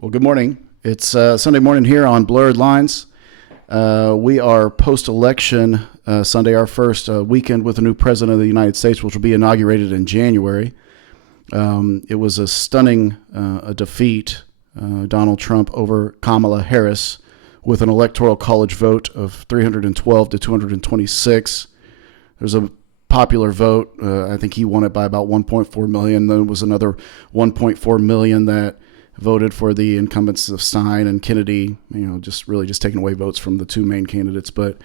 Well, good morning. It's Sunday morning here on Blurred Lines. We are post-election Sunday, our first weekend with a new president of the United States, which will be inaugurated in January. It was a stunning defeat, Donald Trump over Kamala Harris, with an electoral college vote of 312 to 226. There's a popular vote. I think he won it by about 1.4 million. There was another 1.4 million that voted for the incumbents of Stein and Kennedy, just taking away votes from the two main candidates. But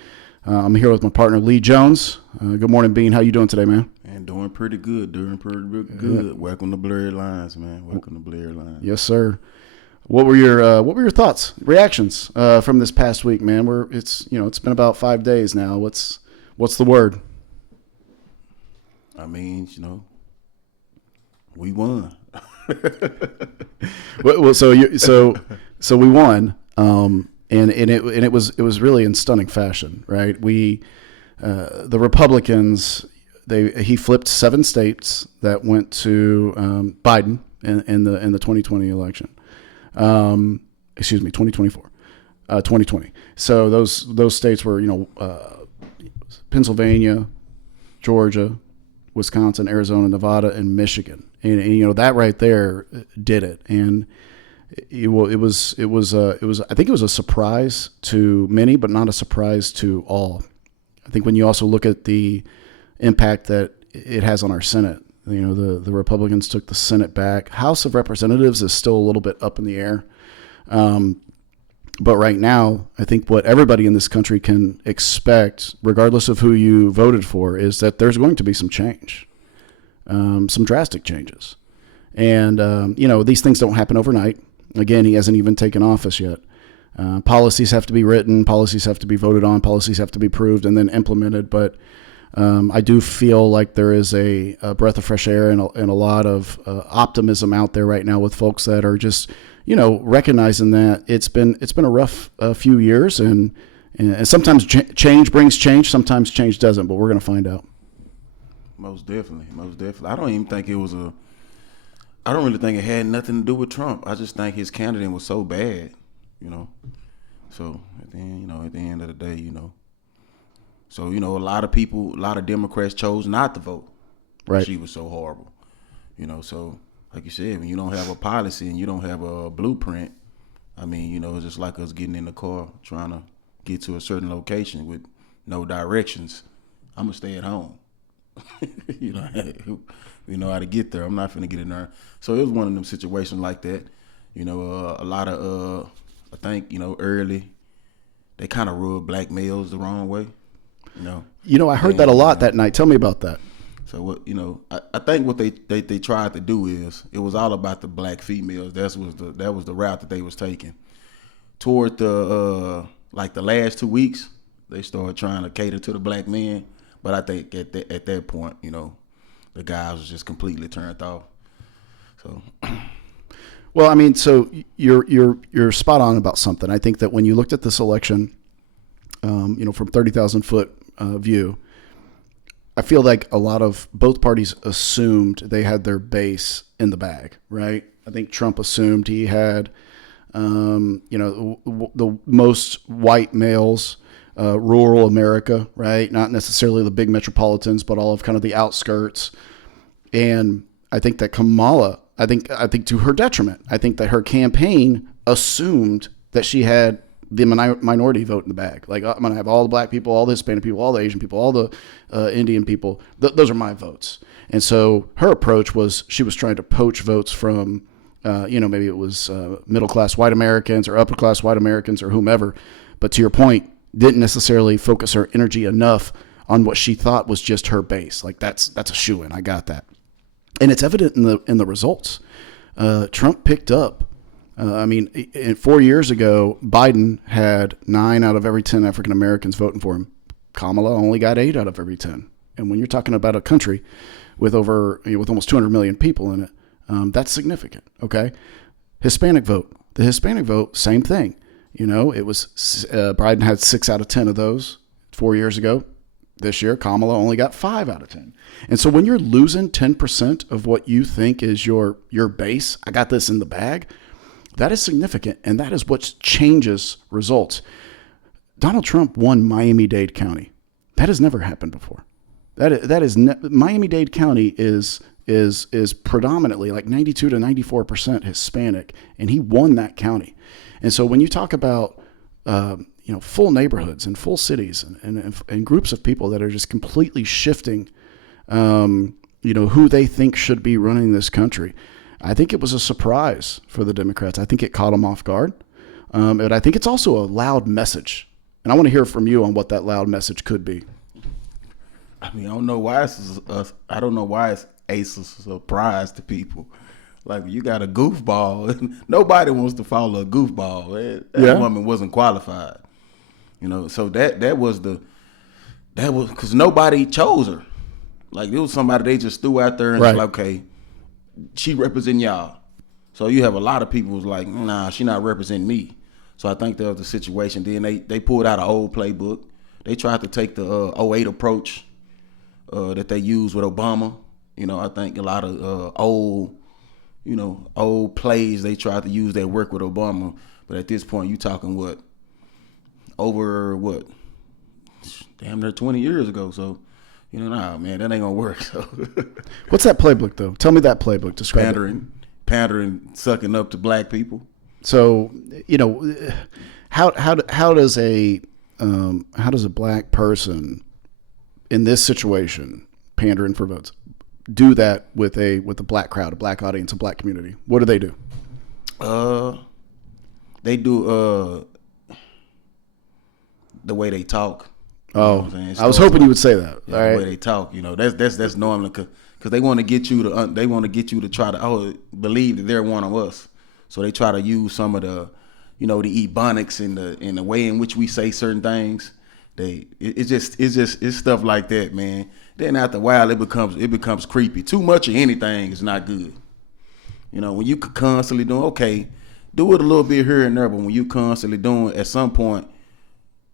I'm here with my partner, Lee Jones. Good morning, Bean. How you doing today, man? And doing pretty good. Good. Welcome to Blurred Lines, man. Welcome to Blurred Lines. Yes, sir. What were your thoughts, reactions from this past week, man? It's been about 5 days now. What's the word? I mean, we won. Well, so we won, and it was really in stunning fashion, right? The Republicans, he flipped 7 states that went to Biden in the 2020 election. 2024, 2020. So those states were Pennsylvania, Georgia, Wisconsin, Arizona, Nevada, and Michigan. And that right there did it. And it was I think it was a surprise to many, but not a surprise to all. I think when you also look at the impact that it has on our Senate, the Republicans took the Senate back. House of Representatives is still a little bit up in the air. But right now, I think what everybody in this country can expect, regardless of who you voted for, is that there's going to be some change, some drastic changes. And, these things don't happen overnight. Again, he hasn't even taken office yet. Policies have to be written, policies have to be voted on, policies have to be approved and then implemented. But I do feel like there is a breath of fresh air and a lot of optimism out there right now with folks that are just recognizing that it's been a rough few years, and sometimes change brings change, sometimes change doesn't, but we're going to find out. Most definitely. I don't even think I don't really think it had nothing to do with Trump. I just think his candidate was so bad, So at the end of the day, So, a lot of Democrats chose not to vote. Right. She was so horrible, so. Like you said, when you don't have a policy and you don't have a blueprint, it's just like us getting in the car trying to get to a certain location with no directions. I'm going to stay at home. We know how to get there. I'm not finna get in there. So it was one of them situations like that. A lot of, I think, early, they kind of rubbed black males the wrong way. I heard that a lot that night. Tell me about that. So what I think what they tried to do is it was all about the black females. That was the route that they was taking. Toward the the last 2 weeks, they started trying to cater to the black men. But I think at that point, the guys was just completely turned off. So, well, so you're spot on about something. I think that when you looked at this election, from 30,000 foot view, I feel like a lot of both parties assumed they had their base in the bag, right? I think Trump assumed he had, the most white males, rural America, right? Not necessarily the big metropolitans, but all of kind of the outskirts. And I think that Kamala, I think to her detriment, I think that her campaign assumed that she had the minority vote in the bag. Like, I'm going to have all the black people, all the Hispanic people, all the Asian people, all the Indian people. Those are my votes. And so her approach was she was trying to poach votes from, maybe it was middle-class white Americans or upper-class white Americans or whomever. But to your point, didn't necessarily focus her energy enough on what she thought was just her base. Like, that's a shoo-in. I got that. And it's evident in the results. Trump picked up. 4 years ago, Biden had 9 out of every 10 African Americans voting for him. Kamala only got 8 out of every 10. And when you're talking about a country with with almost 200 million people in it, that's significant. Okay, Hispanic vote. The Hispanic vote, same thing. It was Biden had 6 out of 10 of those 4 years ago. This year, Kamala only got 5 out of 10. And so when you're losing 10% of what you think is your base, I got this in the bag. That is significant, and that is what changes results. Donald Trump won Miami-Dade County. That has never happened before. Miami-Dade County is predominantly like 92 to 94% Hispanic, and he won that county. And so when you talk about full neighborhoods and full cities and groups of people that are just completely shifting, who they think should be running this country, I think it was a surprise for the Democrats. I think it caught them off guard, and I think it's also a loud message. And I want to hear from you on what that loud message could be. I mean, I don't know why it's a surprise to people. Like, you got a goofball. Nobody wants to follow a goofball. That woman wasn't qualified. So that was because nobody chose her. Like, it was somebody they just threw out there and was like, okay, she represent y'all. So you have a lot of people who's like, nah, she not representing me. So I think that was the situation. Then they pulled out an old playbook. They tried to take the 08 approach that they used with Obama. I think a lot of old plays they tried to use that work with Obama. But at this point, you talking damn near 20 years ago. So, nah, man, that ain't gonna work. So, what's that playbook though? Tell me that playbook. Describe pandering, sucking up to black people. So, how does a black person in this situation, pandering for votes, do that with a black crowd, a black audience, a black community? What do? They do the way they talk. Oh, I was hoping you would say that. Yeah, the way they talk, that's normal because they want to get you to try to believe that they're one of us. So they try to use some of the, the ebonics and the way in which we say certain things. It's stuff like that, man. Then after a while, it becomes creepy. Too much of anything is not good. When you constantly do it a little bit here and there, but when you constantly doing it, at some point,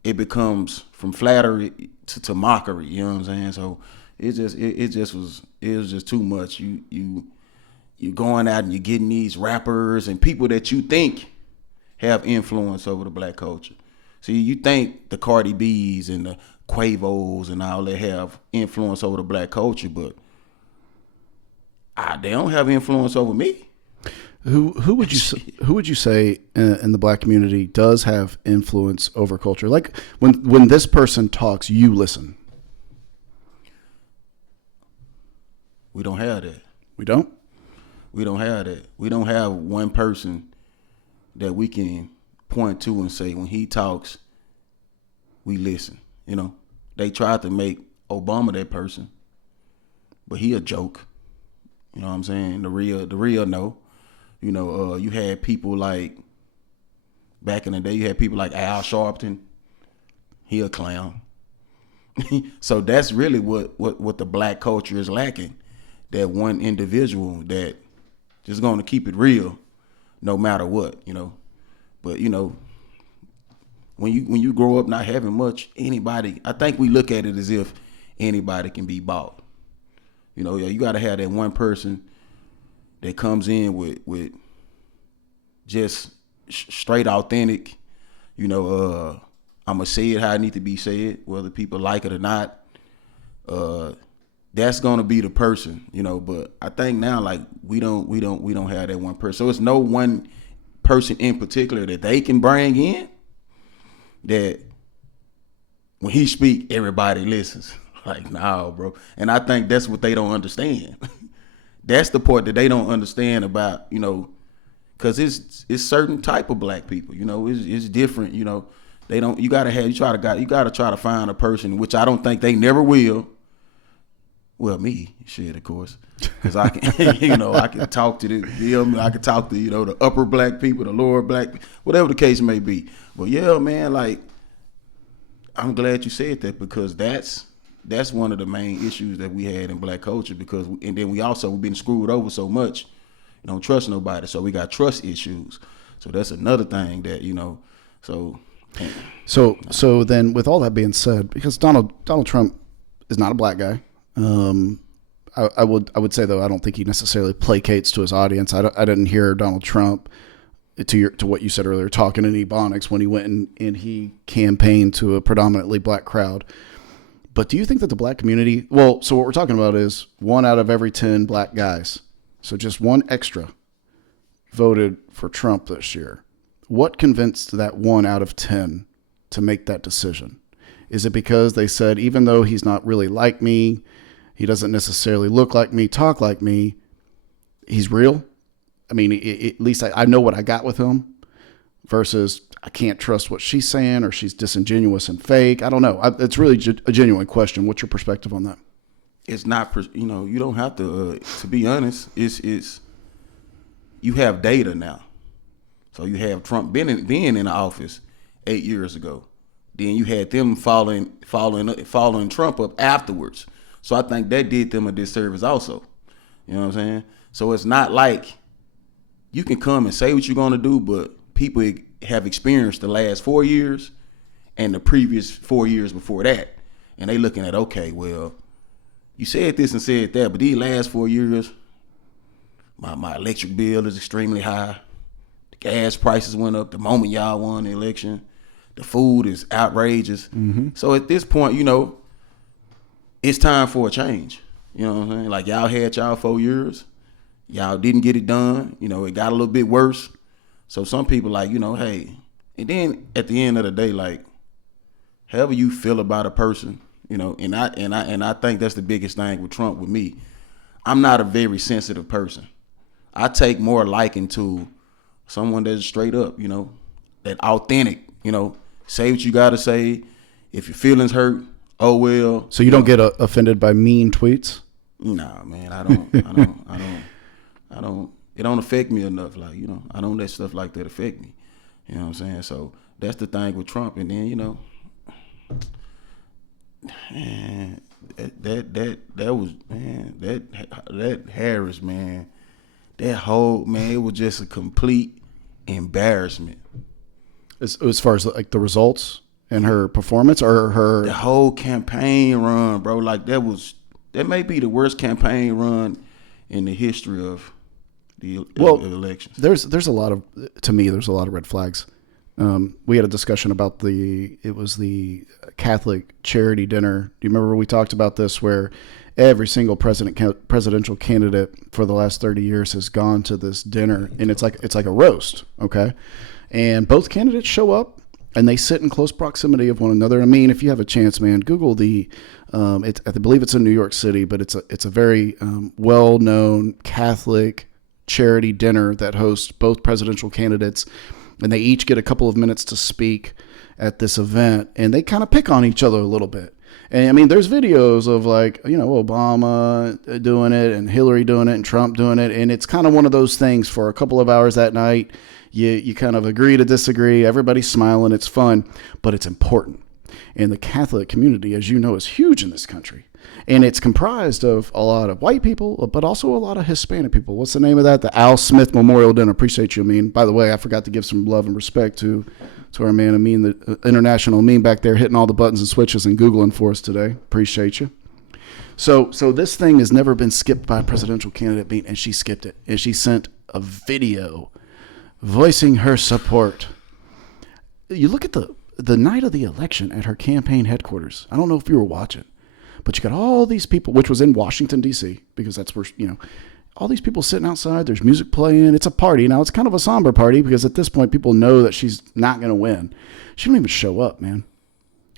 it becomes from flattery to mockery. You know what I'm saying? So it was just too much. You going out and you're getting these rappers and people that you think have influence over the black culture. See, you think the Cardi B's and the Quavos and all that have influence over the black culture, but they don't have influence over me. Who would you say in the black community does have influence over culture? Like when this person talks, you listen. We don't have that. We don't? We don't have that. We don't have one person that we can point to and say when he talks, we listen. They tried to make Obama that person, but he a joke. You know what I'm saying? The real no. You had people like back in the day. You had people like Al Sharpton. He a clown. So that's really what the black culture is lacking. That one individual that just going to keep it real, no matter what. But when you grow up not having much, anybody. I think we look at it as if anybody can be bought. You got to have that one person that comes in with just straight authentic, I'm gonna say it how it need to be said, whether people like it or not. That's gonna be the person, but I think now like we don't have that one person. So it's no one person in particular that they can bring in that when he speak, everybody listens. Like, nah, bro. And I think that's what they don't understand. That's the part that they don't understand about, because it's certain type of black people, it's different, they don't. You gotta try to find a person, which I don't think they never will. Well, me, shit, of course, because I can, I can talk to I can talk to the upper black people, the lower black, whatever the case may be. But yeah, man, like I'm glad you said that because that's one of the main issues that we had in black culture and then we've been screwed over so much, don't trust nobody. So we got trust issues. So that's another thing that, So then with all that being said, because Donald Trump is not a black guy, I would say though, I don't think he necessarily placates to his audience. I didn't hear Donald Trump to what you said earlier, talking in Ebonics when he went and he campaigned to a predominantly black crowd. But do you think that the black community, well, so what we're talking about is 1 out of every 10 black guys, so just one extra, voted for Trump this year. What convinced that 1 out of 10 to make that decision? Is it because they said, even though he's not really like me, he doesn't necessarily look like me, talk like me, he's real? I mean, at least I know what I got with him, versus I can't trust what she's saying, or she's disingenuous and fake. I don't know. It's really a genuine question. What's your perspective on that? It's not, you don't have to be honest, it's you have data now. So you have Trump being in the office 8 years ago. Then you had them following Trump up afterwards. So I think that did them a disservice also. You know what I'm saying? So it's not like you can come and say what you're going to do, but people have experienced the last 4 years and the previous 4 years before that. And they looking at, okay, well, you said this and said that, but these last 4 years, my electric bill is extremely high. The gas prices went up the moment y'all won the election. The food is outrageous. Mm-hmm. So at this point, it's time for a change. You know what I'm saying? Like, y'all had y'all 4 years. Y'all didn't get it done. It got a little bit worse. So some people like, hey, and then at the end of the day, like, however you feel about a person, and I think that's the biggest thing with Trump with me. I'm not a very sensitive person. I take more liking to someone that's straight up, that authentic, say what you gotta say. If your feelings hurt, oh well. So you don't get offended by mean tweets? Nah, man, I don't. It don't affect me enough. Like, I don't let stuff like that affect me. You know what I'm saying? So that's the thing with Trump. And then, man, that was, man, that Harris, man, that whole, man, it was just a complete embarrassment. As far as like the results and her performance, or the whole campaign run, bro, like that may be the worst campaign run in the history of the elections. There's a lot of, to me, there's a lot of red flags. We had a discussion about it was the Catholic charity dinner. Do you remember we talked about this, where every single presidential candidate for the last 30 years has gone to this dinner, and it's like a roast, okay? And both candidates show up, and they sit in close proximity of one another. I mean, if you have a chance, man, Google I believe it's in New York City, but it's a very well-known Catholic charity dinner that hosts both presidential candidates, and they each get a couple of minutes to speak at this event, and they kind of pick on each other a little bit. And I mean, there's videos of, like, Obama doing it and Hillary doing it and Trump doing it, and it's kind of one of those things for a couple of hours that night. You kind of agree to disagree. Everybody's smiling. It's fun, but it's important. And the Catholic community, as you know, is huge in this country. And it's comprised of a lot of white people, but also a lot of Hispanic people. What's the name of that? The Al Smith Memorial Dinner. Appreciate you, Amin. By the way, I forgot to give some love and respect to our man Amin, the international Amin back there, hitting all the buttons and switches and Googling for us today. Appreciate you. So this thing has never been skipped by a presidential candidate meet, and she skipped it. And she sent a video voicing her support. You look at the night of the election at her campaign headquarters. I don't know if you were watching, but you got all these people, which was in Washington, D.C., because that's where, all these people sitting outside. There's music playing. It's a party. Now, it's kind of a somber party because at this point, people know that she's not going to win. She didn't even show up, man.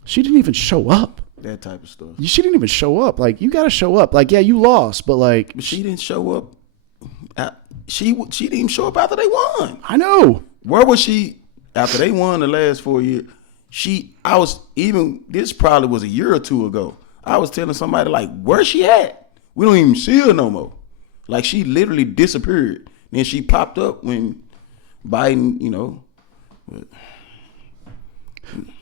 She didn't even show up. That type of stuff. She didn't even show up. Like, you got to show up. Like, yeah, you lost, but like. But she didn't show up. She didn't even show up after they won. I know. Where was she after they won the last 4 years? This probably was a year or two ago. I was telling somebody, like, where's she at? We don't even see her no more. Like, she literally disappeared. Then she popped up when Biden,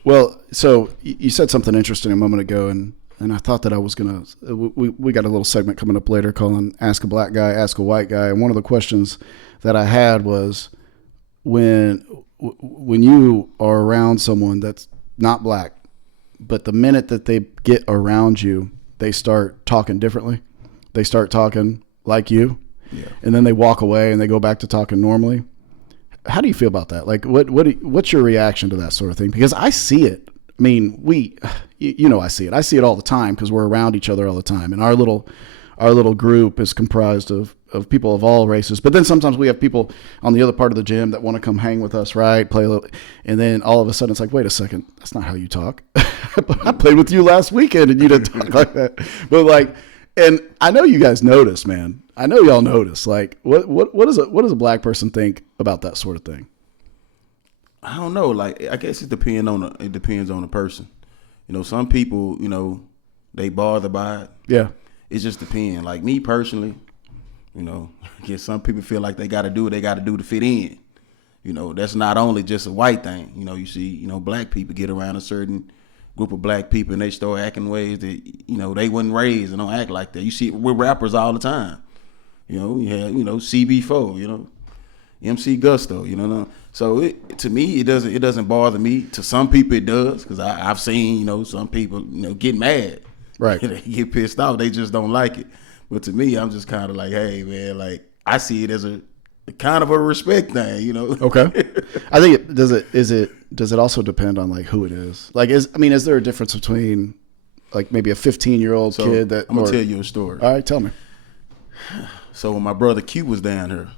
Well, so you said something interesting a moment ago, and I thought that I was going to, we got a little segment coming up later calling Ask a Black Guy, Ask a White Guy. And one of the questions that I had was, when you are around someone that's not black, but the minute that they get around you, they start talking differently. They start talking like you. Yeah. And then they walk away and they go back to talking normally. how do you feel about that? Like, what's your reaction to that sort of thing? Because I see it. I mean, I see it. I see it all the time because we're around each other all the time, and our little group is comprised of people of all races. But then sometimes we have people on the other part of the gym that want to come hang with us, right? Play a little, and then all of a sudden it's like, wait a second, that's not how you talk. I played with you last weekend, and you didn't talk like that. But like, and I know you guys notice, man. I know y'all notice. Like, what does a black person think about that sort of thing? I don't know. Like, I guess it depends on the person. Some people, they bother by it. Yeah. It just depends. Like me personally, I guess some people feel like they got to do what they got to do to fit in. That's not only just a white thing. You see, black people get around a certain group of black people and they start acting ways that, they wasn't raised and don't act like that. You see it with rappers all the time. You have, CB4, MC Gusto, So to me, it doesn't bother me. To some people it does, because I've seen, some people, get mad. Right. They get pissed off. They just don't like it. But to me, I'm just kind of like, hey, man, like I see it as a kind of a respect thing, Okay. I think does it also depend on like who it is? Like, is there a difference between like maybe a 15-year-old kid that I'm gonna tell you a story. All right, tell me. So when my brother Q was down here,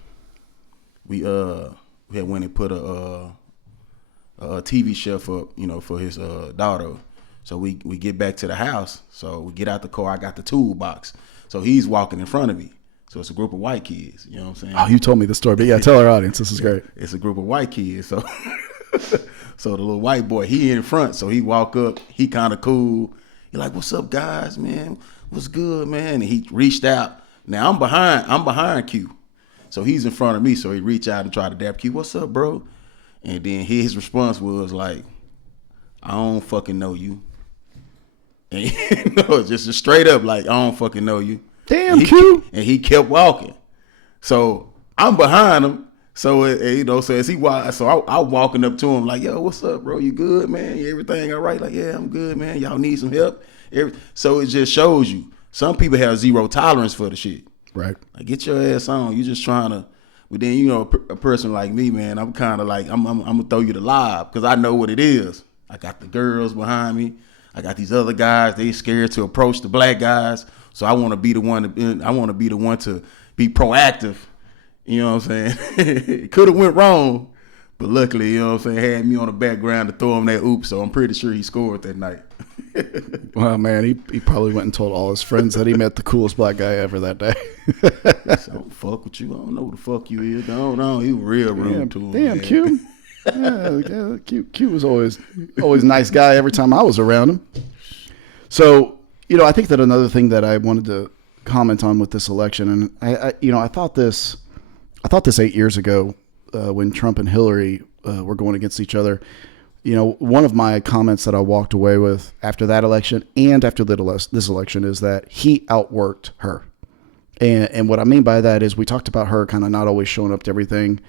we had went and put a TV chef up, for his daughter. So we get back to the house. So we get out the car. I got the toolbox. So he's walking in front of me. So it's a group of white kids. You know what I'm saying? Oh, you told me the story, but yeah, tell our audience. This is great. It's a group of white kids. So so the little white boy, he in front. So he walk up. He kind of cool. He like, "What's up, guys, man? What's good, man?" And he reached out. Now I'm behind Q. So he's in front of me. So he reached out and tried to dap Q. "What's up, bro?" And then his response was like, "I don't fucking know you." And just straight up like, "I don't fucking know you." Damn, Q. And he kept walking. So I'm behind him. So so as he walk, so I'm walking up to him like, "Yo, what's up, bro? You good, man? Everything all right?" Like, "Yeah, I'm good, man. Y'all need some help?" So it just shows you some people have zero tolerance for the shit. Right. Like, get your ass on. You just trying to. But then a person like me, man, I'm kind of like I'm gonna throw you the lob because I know what it is. I got the girls behind me. I got these other guys. They scared to approach the black guys. So I want to be the one to be proactive. You know what I'm saying? It could have went wrong, but luckily, you know what I'm saying, had me on the background to throw him that oop. So I'm pretty sure he scored that night. Well, man, he probably went and told all his friends that he met the coolest black guy ever that day. So, don't fuck with you. I don't know who the fuck you is. No, he was real rude to him. Damn, Q. Yeah, Q was always nice guy every time I was around him. So, I think that another thing that I wanted to comment on with this election, and I thought this 8 years ago when Trump and Hillary were going against each other. One of my comments that I walked away with after that election and after this election is that he outworked her. And what I mean by that is we talked about her kind of not always showing up to everything.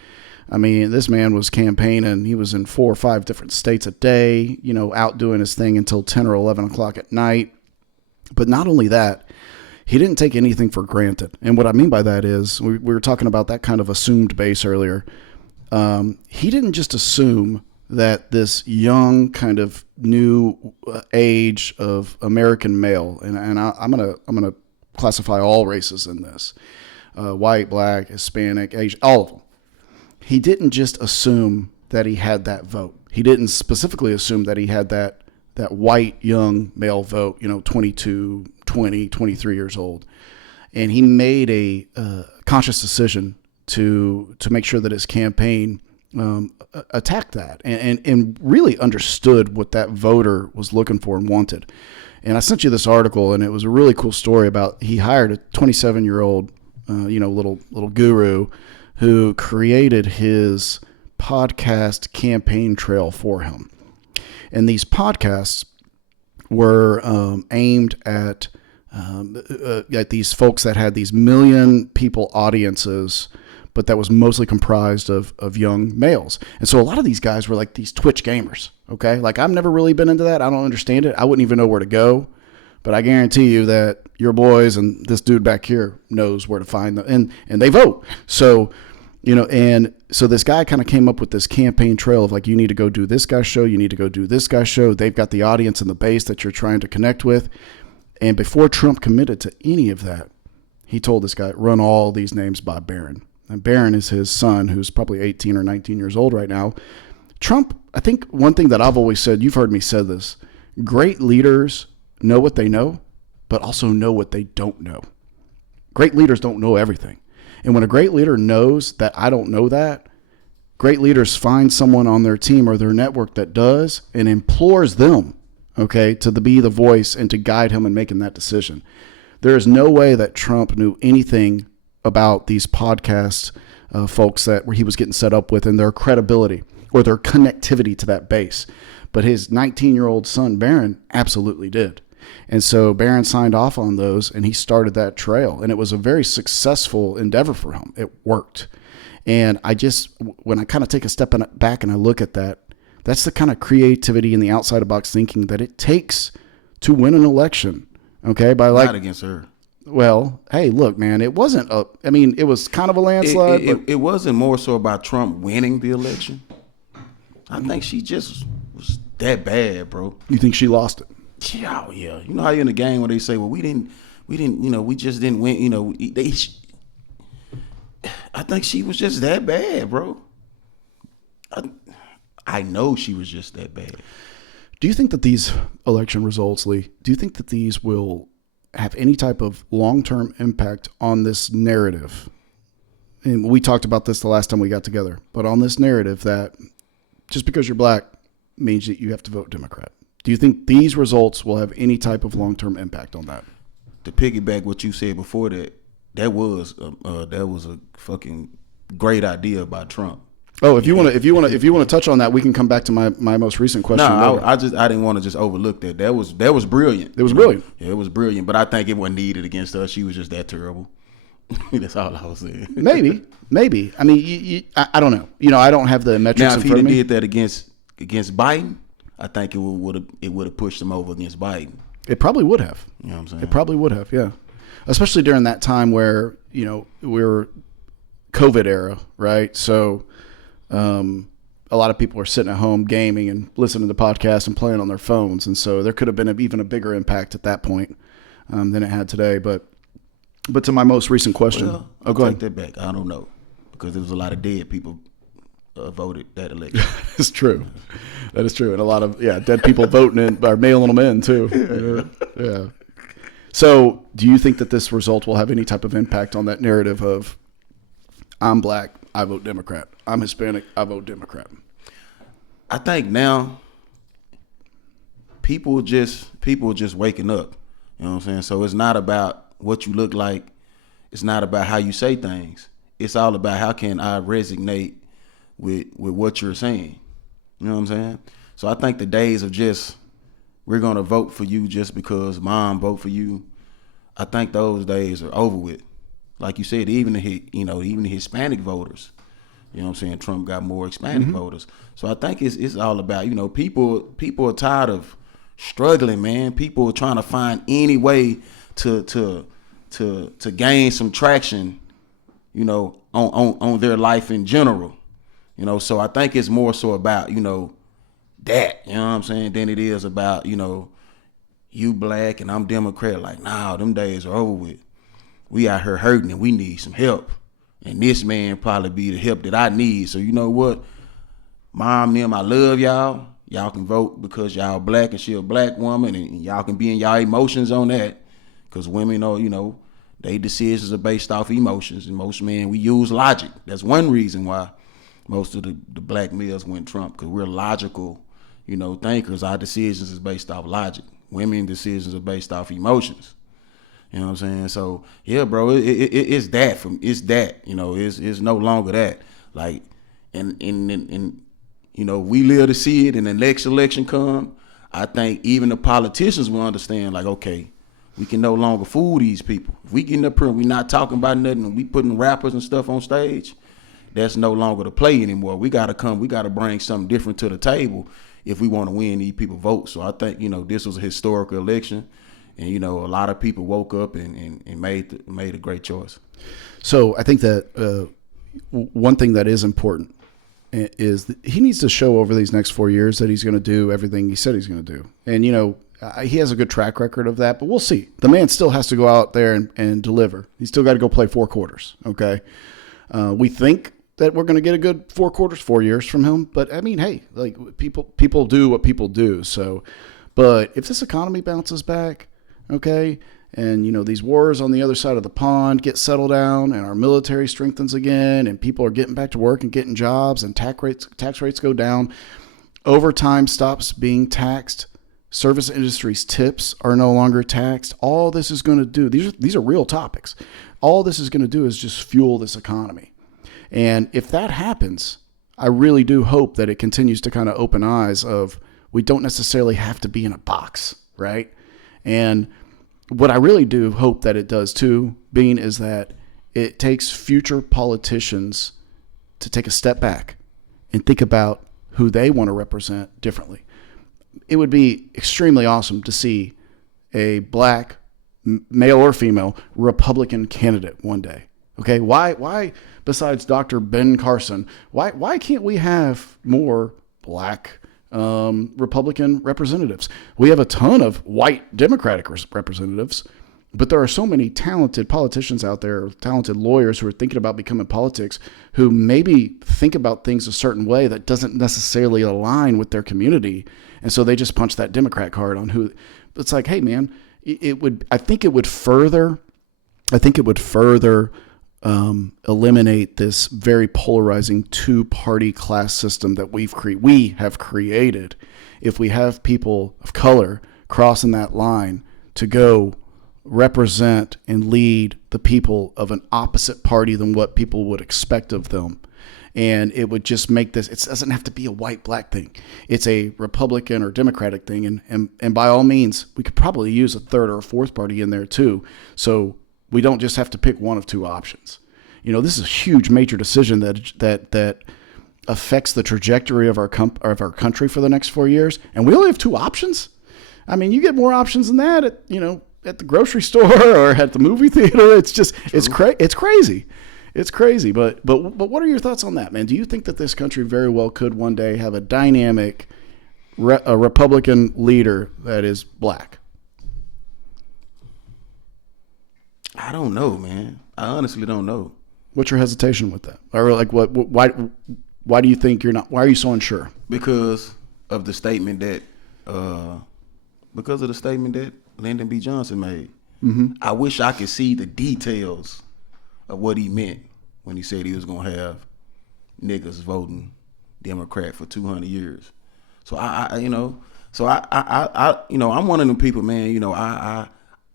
I mean, this man was campaigning. He was in 4 or 5 different states a day, out doing his thing until 10 or 11 o'clock at night. But not only that, he didn't take anything for granted. And what I mean by that is we were talking about that kind of assumed base earlier. He didn't just assume that this young kind of new age of American male, and I'm gonna classify all races in this, white, black, Hispanic, Asian, all of them. He didn't just assume that he had that vote. He didn't specifically assume that he had that white young male vote, 22, 20, 23 years old. And he made a conscious decision to make sure that his campaign attacked that and really understood what that voter was looking for and wanted. And I sent you this article, and it was a really cool story about he hired a 27-year-old, little guru who created his podcast campaign trail for him. And these podcasts were aimed at these folks that had these million people audiences, but that was mostly comprised of young males. And so a lot of these guys were like these Twitch gamers, okay? Like, I've never really been into that. I don't understand it. I wouldn't even know where to go. But I guarantee you that your boys and this dude back here knows where to find them. And they vote. So And so this guy kind of came up with this campaign trail of like, you need to go do this guy's show. You need to go do this guy's show. They've got the audience and the base that you're trying to connect with. And before Trump committed to any of that, he told this guy, run all these names by Barron. And Barron is his son, who's probably 18 or 19 years old right now. Trump, I think one thing that I've always said, you've heard me say this, great leaders know what they know, but also know what they don't know. Great leaders don't know everything. And when a great leader knows that I don't know that, great leaders find someone on their team or their network that does and implores them, okay, to be the voice and to guide him in making that decision. There is no way that Trump knew anything about these podcast folks that he was getting set up with and their credibility or their connectivity to that base. But his 19-year-old son, Barron, absolutely did. And so Barron signed off on those, and he started that trail. And it was a very successful endeavor for him. It worked. And when I kind of take a step back and I look at that, that's the kind of creativity and the outside-the-box thinking that it takes to win an election. Okay? Not against her. Well, hey, look, man, it wasn't it was kind of a landslide. It wasn't more so about Trump winning the election. I think she just was that bad, bro. You think she lost it? Yeah, yeah. You know how you in the game when they say, well, we didn't, we just didn't win. I think she was just that bad, bro. I know she was just that bad. Do you think that these election results, Lee, do you think that these will have any type of long-term impact on this narrative? And we talked about this the last time we got together, but on this narrative that just because you're black means that you have to vote Democrat. Do you think these results will have any type of long-term impact on that? To piggyback what you said before that was a fucking great idea by Trump. Oh, if you want to touch on that, we can come back to my most recent question. No, I didn't want to just overlook that. That was brilliant. It was brilliant. Yeah, it was brilliant. But I think it wasn't needed against us. She was just that terrible. That's all I was saying. Maybe. I mean, I don't know. I don't have the metrics now, in front of me. Now, if he did that against Biden, I think it would have pushed him over against Biden. It probably would have. You know what I'm saying? It probably would have, yeah. Especially during that time where, we were COVID era, right? So a lot of people were sitting at home gaming and listening to podcasts and playing on their phones. And so there could have been even a bigger impact at that point than it had today. But to my most recent question. Well, go ahead. Take that back. I don't know. Because there was a lot of dead people voted that election. It's true. That is true. And a lot of, dead people voting in or mailing them in too. Yeah. So do you think that this result will have any type of impact on that narrative of I'm black, I vote Democrat. I'm Hispanic, I vote Democrat? I think now people are just waking up. You know what I'm saying? So it's not about what you look like. It's not about how you say things. It's all about how can I resonate with what you're saying. You know what I'm saying? So I think the days of just we're gonna vote for you just because mom vote for you, I think those days are over with. Like you said, even the Hispanic voters. You know what I'm saying? Trump got more Hispanic voters. So I think it's all about, people are tired of struggling, man. People are trying to find any way to gain some traction, on their life in general. So I think it's more so about, that, you know what I'm saying, than it is about, you black and I'm Democrat. Like, nah, them days are over with. We out here hurting and we need some help. And this man probably be the help that I need. So you know what? Mom, them, I love y'all. Y'all can vote because y'all black and she a black woman, and y'all can be in y'all emotions on that. Because women are, they decisions are based off emotions. And most men, we use logic. That's one reason why most of the black males went Trump, because we're logical, thinkers. Our decisions is based off logic. Women decisions are based off emotions. You know what I'm saying? So yeah, bro, it's that it's no longer that. Like, and we live to see it, and the next election come. I think even the politicians will understand, like, okay, we can no longer fool these people. If we get up here and we not talking about nothing, and we putting rappers and stuff on stage, that's no longer the play anymore. We gotta bring something different to the table if we want to win these people votes. So I think, this was a historical election. And, a lot of people woke up and made a great choice. So I think that, one thing that is important is that he needs to show over these next 4 years that he's going to do everything he said he's going to do. And, he has a good track record of that, but we'll see. The man still has to go out there and deliver. He's still got to go play 4 quarters. Okay. We think that we're going to get a good 4 quarters, 4 years from him. But I mean, hey, like people do what people do. So, but if this economy bounces back, okay, and these wars on the other side of the pond get settled down, and our military strengthens again, and people are getting back to work and getting jobs, and tax rates go down, overtime stops being taxed, service industries tips are no longer taxed. All this is going to do, these are real topics. All this is going to do is just fuel this economy. And if that happens, I really do hope that it continues to kind of open eyes of we don't necessarily have to be in a box, right? And what I really do hope that it does too, Bean, is that it takes future politicians to take a step back and think about who they want to represent differently. It would be extremely awesome to see a black, male or female, Republican candidate one day. Okay, why besides Dr. Ben Carson, why can't we have more black Republican representatives? We have a ton of white Democratic representatives, but there are so many talented politicians out there, talented lawyers who are thinking about becoming politics, who maybe think about things a certain way that doesn't necessarily align with their community, and so they just punch that Democrat card on who. It's like, hey man, I think it would further eliminate this very polarizing 2-party class system that we have created if we have people of color crossing that line to go represent and lead the people of an opposite party than what people would expect of them. And it would just make this, it doesn't have to be a white-black thing. It's a Republican or Democratic thing. And by all means, we could probably use a third or a fourth party in there too. So we don't just have to pick one of 2 options. This is a huge major decision that affects the trajectory of our country for the next 4 years. And we only have 2 options. I mean, you get more options than that at the grocery store or at the movie theater. It's just, it's crazy. It's crazy. But what are your thoughts on that, man? Do you think that this country very well could one day have a dynamic a Republican leader that is black? I don't know, man. I honestly don't know. What's your hesitation with that? Or like, why do you think you're not? Why are you so unsure? Because of the statement that Lyndon B. Johnson made. Mm-hmm. I wish I could see the details of what he meant when he said he was gonna have niggas voting Democrat for 200 years. So I'm one of them people, man.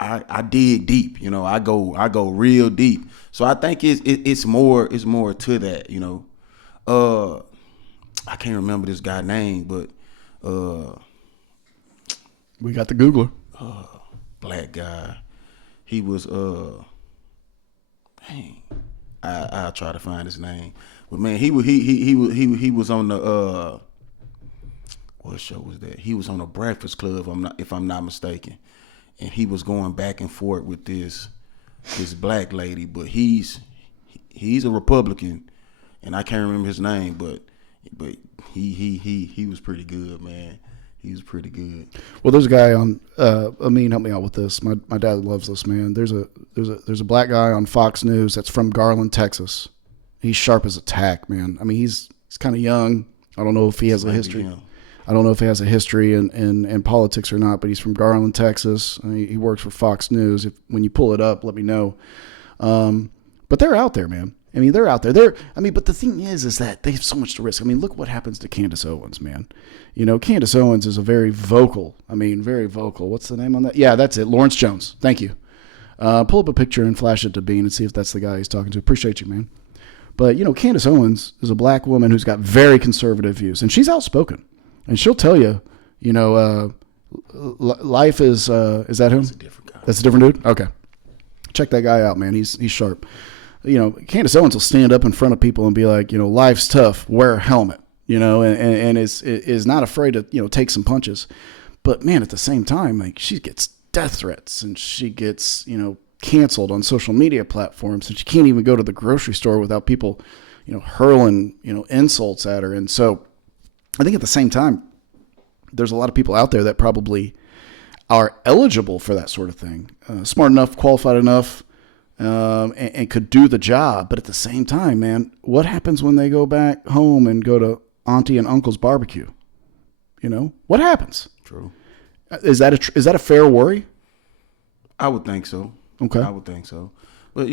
I dig deep, I go real deep. So I think it's more to that, I can't remember this guy's name, but we got the Googler. Black guy. He was I'll try to find his name. But man, he was on the what show was that? He was on the Breakfast Club, if I'm not mistaken. And he was going back and forth with this black lady, but he's a Republican, and I can't remember his name, but he was pretty good, man. He was pretty good. Well, there's a guy on. Amin, help me out with this. My dad loves this, man. There's a black guy on Fox News that's from Garland, Texas. He's sharp as a tack, man. I mean, he's kind of young. I don't know if he has a history. I don't know if he has a history in politics or not, but he's from Garland, Texas. He works for Fox News. When you pull it up, let me know. But they're out there, man. I mean, they're out there. But the thing is that they have so much to risk. I mean, look what happens to Candace Owens, man. Candace Owens is a very vocal. What's the name on that? Yeah, that's it. Lawrence Jones. Thank you. Pull up a picture and flash it to Bean and see if that's the guy he's talking to. Appreciate you, man. But, Candace Owens is a black woman who's got very conservative views, and she's outspoken. And she'll tell you, life is that him? That's a different guy. That's a different dude? Okay. Check that guy out, man. He's sharp. Candace Owens will stand up in front of people and be like, life's tough, wear a helmet, and is not afraid to, take some punches. But man, at the same time, like, she gets death threats and she gets, canceled on social media platforms, and she can't even go to the grocery store without people hurling, insults at her. And so I think at the same time, there's a lot of people out there that probably are eligible for that sort of thing, smart enough, qualified enough, and could do the job. But at the same time, man, what happens when they go back home and go to auntie and uncle's barbecue? What happens? True. Is that a fair worry? I would think so. Okay. I would think so. But,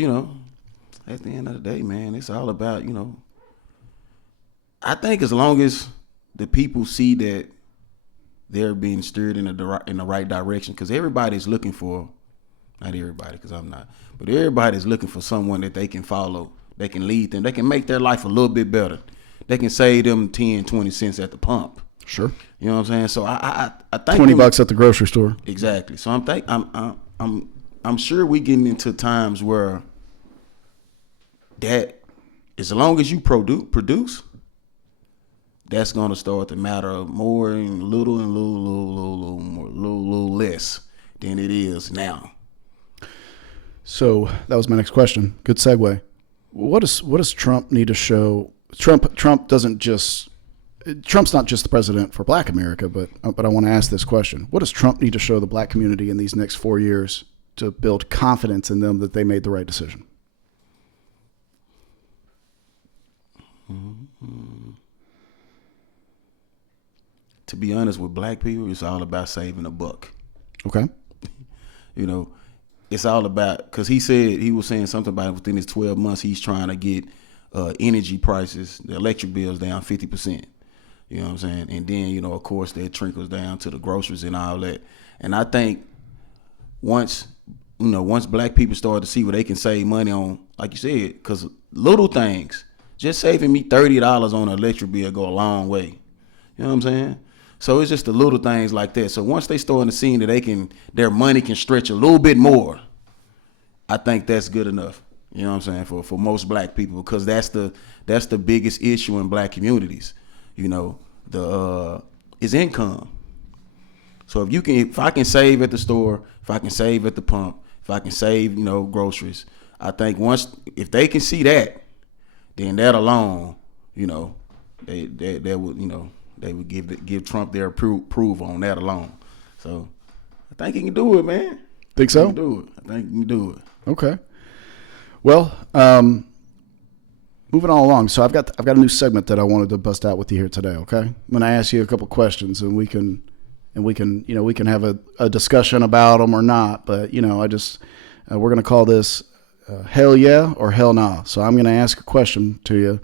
at the end of the day, man, it's all about, I think as long as the people see that they're being steered in the right direction, because everybody's looking for, not everybody, because I'm not, but everybody's looking for someone that they can follow, they can lead them, they can make their life a little bit better. They can save them 10, 20 cents at the pump. Sure. You know what I'm saying? So I think $20 at the grocery store. Exactly. So I'm sure we getting into times where that, as long as you produce, that's going to start to matter more and little more, little less than it is now. So that was my next question. Good segue. What does Trump need to show? Trump's not just the president for Black America, but I want to ask this question. What does Trump need to show the Black community in these next 4 years to build confidence in them that they made the right decision? Mm-hmm. To be honest, with Black people, it's all about saving a buck. Okay. It's all about, because he was saying something about within his 12 months, he's trying to get energy prices, the electric bills down 50%. You know what I'm saying? And then, of course, that trickles down to the groceries and all that. And I think once Black people start to see where they can save money on, like you said, because little things, just saving me $30 on an electric bill go a long way. You know what I'm saying? So it's just the little things like that. So once they start to see that their money can stretch a little bit more, I think that's good enough. You know what I'm saying? For most Black people, because that's the biggest issue in Black communities. Is income. So if I can save at the store, if I can save at the pump, if I can save, groceries, I think if they can see that, then that alone, they would give Trump their approval on that alone. So I think he can do it, man. Think so? I think he can do it. Okay. Well, moving on along. So I've got a new segment that I wanted to bust out with you here today. Okay. I'm going to ask you a couple questions, and we can have a discussion about them or not. But we're going to call this hell yeah or hell nah. So I'm going to ask a question to you,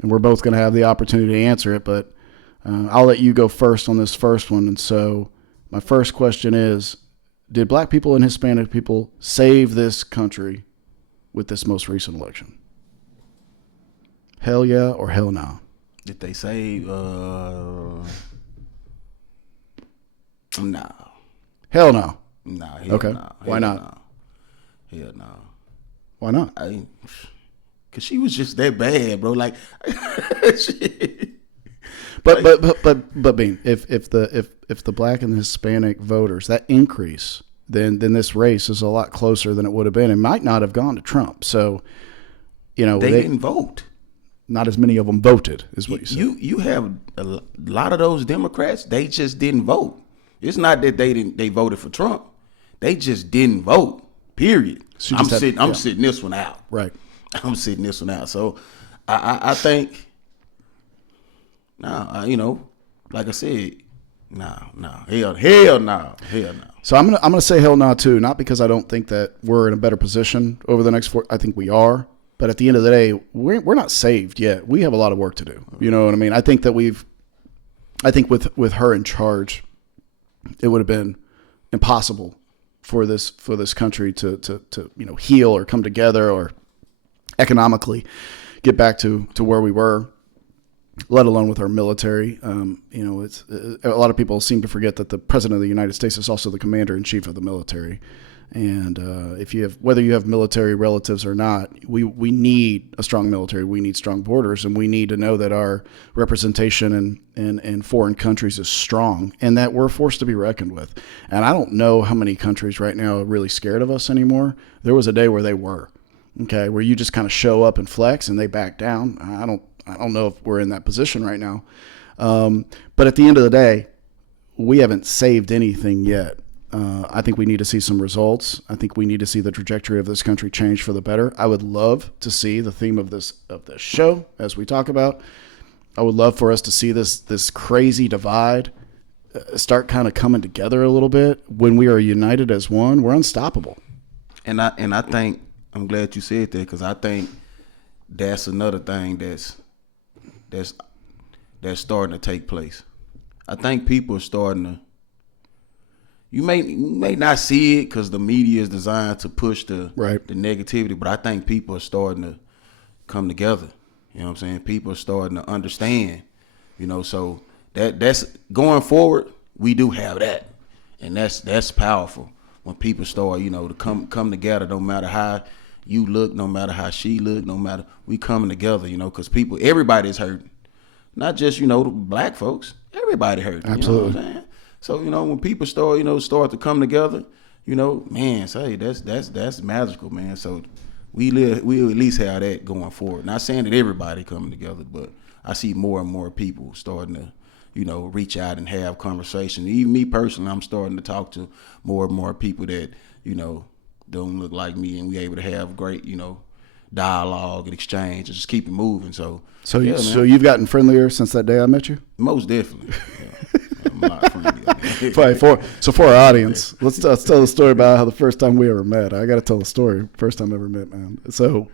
and we're both going to have the opportunity to answer it. But I'll let you go first on this first one. And so my first question is, did Black people and Hispanic people save this country with this most recent election? Hell yeah or hell no? Did they save? No. Hell no. No. Okay. No. Why not? Hell no. Why not? Cause she was just that bad, bro. Like, But Bean, if the Black and the Hispanic voters, that increase, then this race is a lot closer than it would have been. It might not have gone to Trump. So, they didn't vote. Not as many of them voted, is what you said. You have a lot of those Democrats. They just didn't vote. It's not that they voted for Trump. They just didn't vote. Period. So I'm sitting this one out. Right. I'm sitting this one out. So I think, like I said, hell no. So I'm gonna say hell no too, not because I don't think that we're in a better position over the next 4. I think we are, but at the end of the day, we're not saved yet. We have a lot of work to do. You know what I mean? I think with her in charge, it would have been impossible for this country to heal or come together or economically get back to where we were, let alone with our military. It's a lot of people seem to forget that the president of the United States is also the commander in chief of the military. And whether you have military relatives or not, we need a strong military. We need strong borders, and we need to know that our representation in foreign countries is strong and that we're forced to be reckoned with. And I don't know how many countries right now are really scared of us anymore. There was a day where they were. Okay, where you just kind of show up and flex and they back down. I don't know if we're in that position right now. But at the end of the day, we haven't saved anything yet. I think we need to see some results. I think we need to see the trajectory of this country change for the better. I would love to see the theme of this show, as we talk about. I would love for us to see this crazy divide start kind of coming together a little bit. When we are united as one, we're unstoppable. And I think I'm glad you said that, because I think that's another thing that's starting to take place. I think people are starting to. You may not see it because the media is designed to push the negativity, but I think people are starting to come together. You know what I'm saying? People are starting to understand. So that's going forward. We do have that, and that's powerful when people start to come together. No matter how you look, no matter how she look, no matter, we coming together. Because everybody's hurting, not just the black folks. Everybody hurting. Absolutely. You know what I'm saying? So when people start to come together, man, say that's magical, man. So we at least have that going forward. Not saying that everybody coming together, but I see more and more people starting to reach out and have conversation. Even me personally, I'm starting to talk to more and more people that don't look like me, and we able to have great dialogue and exchange and just keep it moving. So you've gotten friendlier since that day I met you? Most definitely. Yeah. I'm not friendly. For our audience, let's tell the story about how the first time we ever met. I got to tell the story. First time I ever met, man. So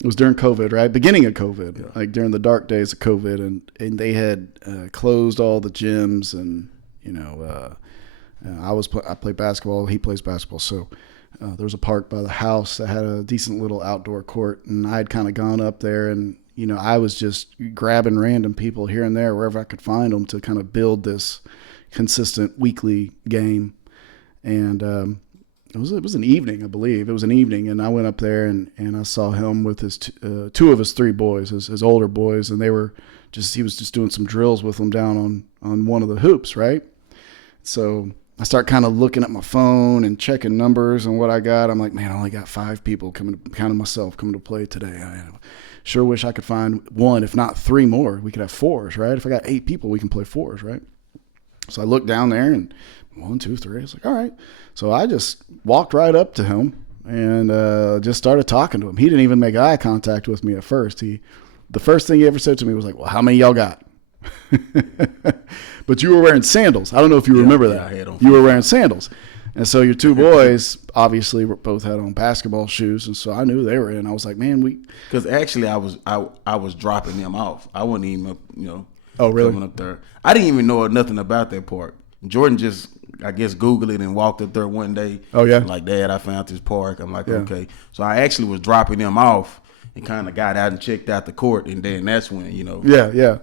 it was during COVID, right? Beginning of COVID, like during the dark days of COVID, and they had closed all the gyms, and I played basketball. He plays basketball, so there was a park by the house that had a decent little outdoor court, and I had kind of gone up there, and I was just grabbing random people here and there wherever I could find them to kind of build this consistent weekly game. And it was an evening, I believe. It was an evening, and I went up there and I saw him with his two of his three boys, his older boys, and he was just doing some drills with them down on one of the hoops, right? So I start kind of looking at my phone and checking numbers and what I got. I'm like, man, I only got 5 people coming to play today. I sure wish I could find one, if not 3 more. We could have 4s, right? If I got 8 people, we can play 4s, right? So I looked down there and 1, 2, 3. I was like, all right. So I just walked right up to him and just started talking to him. He didn't even make eye contact with me at first. The first thing he ever said to me was like, well, how many y'all got? But you were wearing sandals. I don't know if you remember that. You were wearing sandals. And so your 2 boys obviously both had on basketball shoes, and so I knew they were in. I was like, man, because actually I was dropping them off. I wasn't even oh really coming up there. I didn't even know nothing about that park. Jordan just I guess Googled it and walked up there one day. Oh yeah, like, Dad, I found this park. I'm like, okay. So I actually was dropping them off and kind of got out and checked out the court, and then that's when yeah.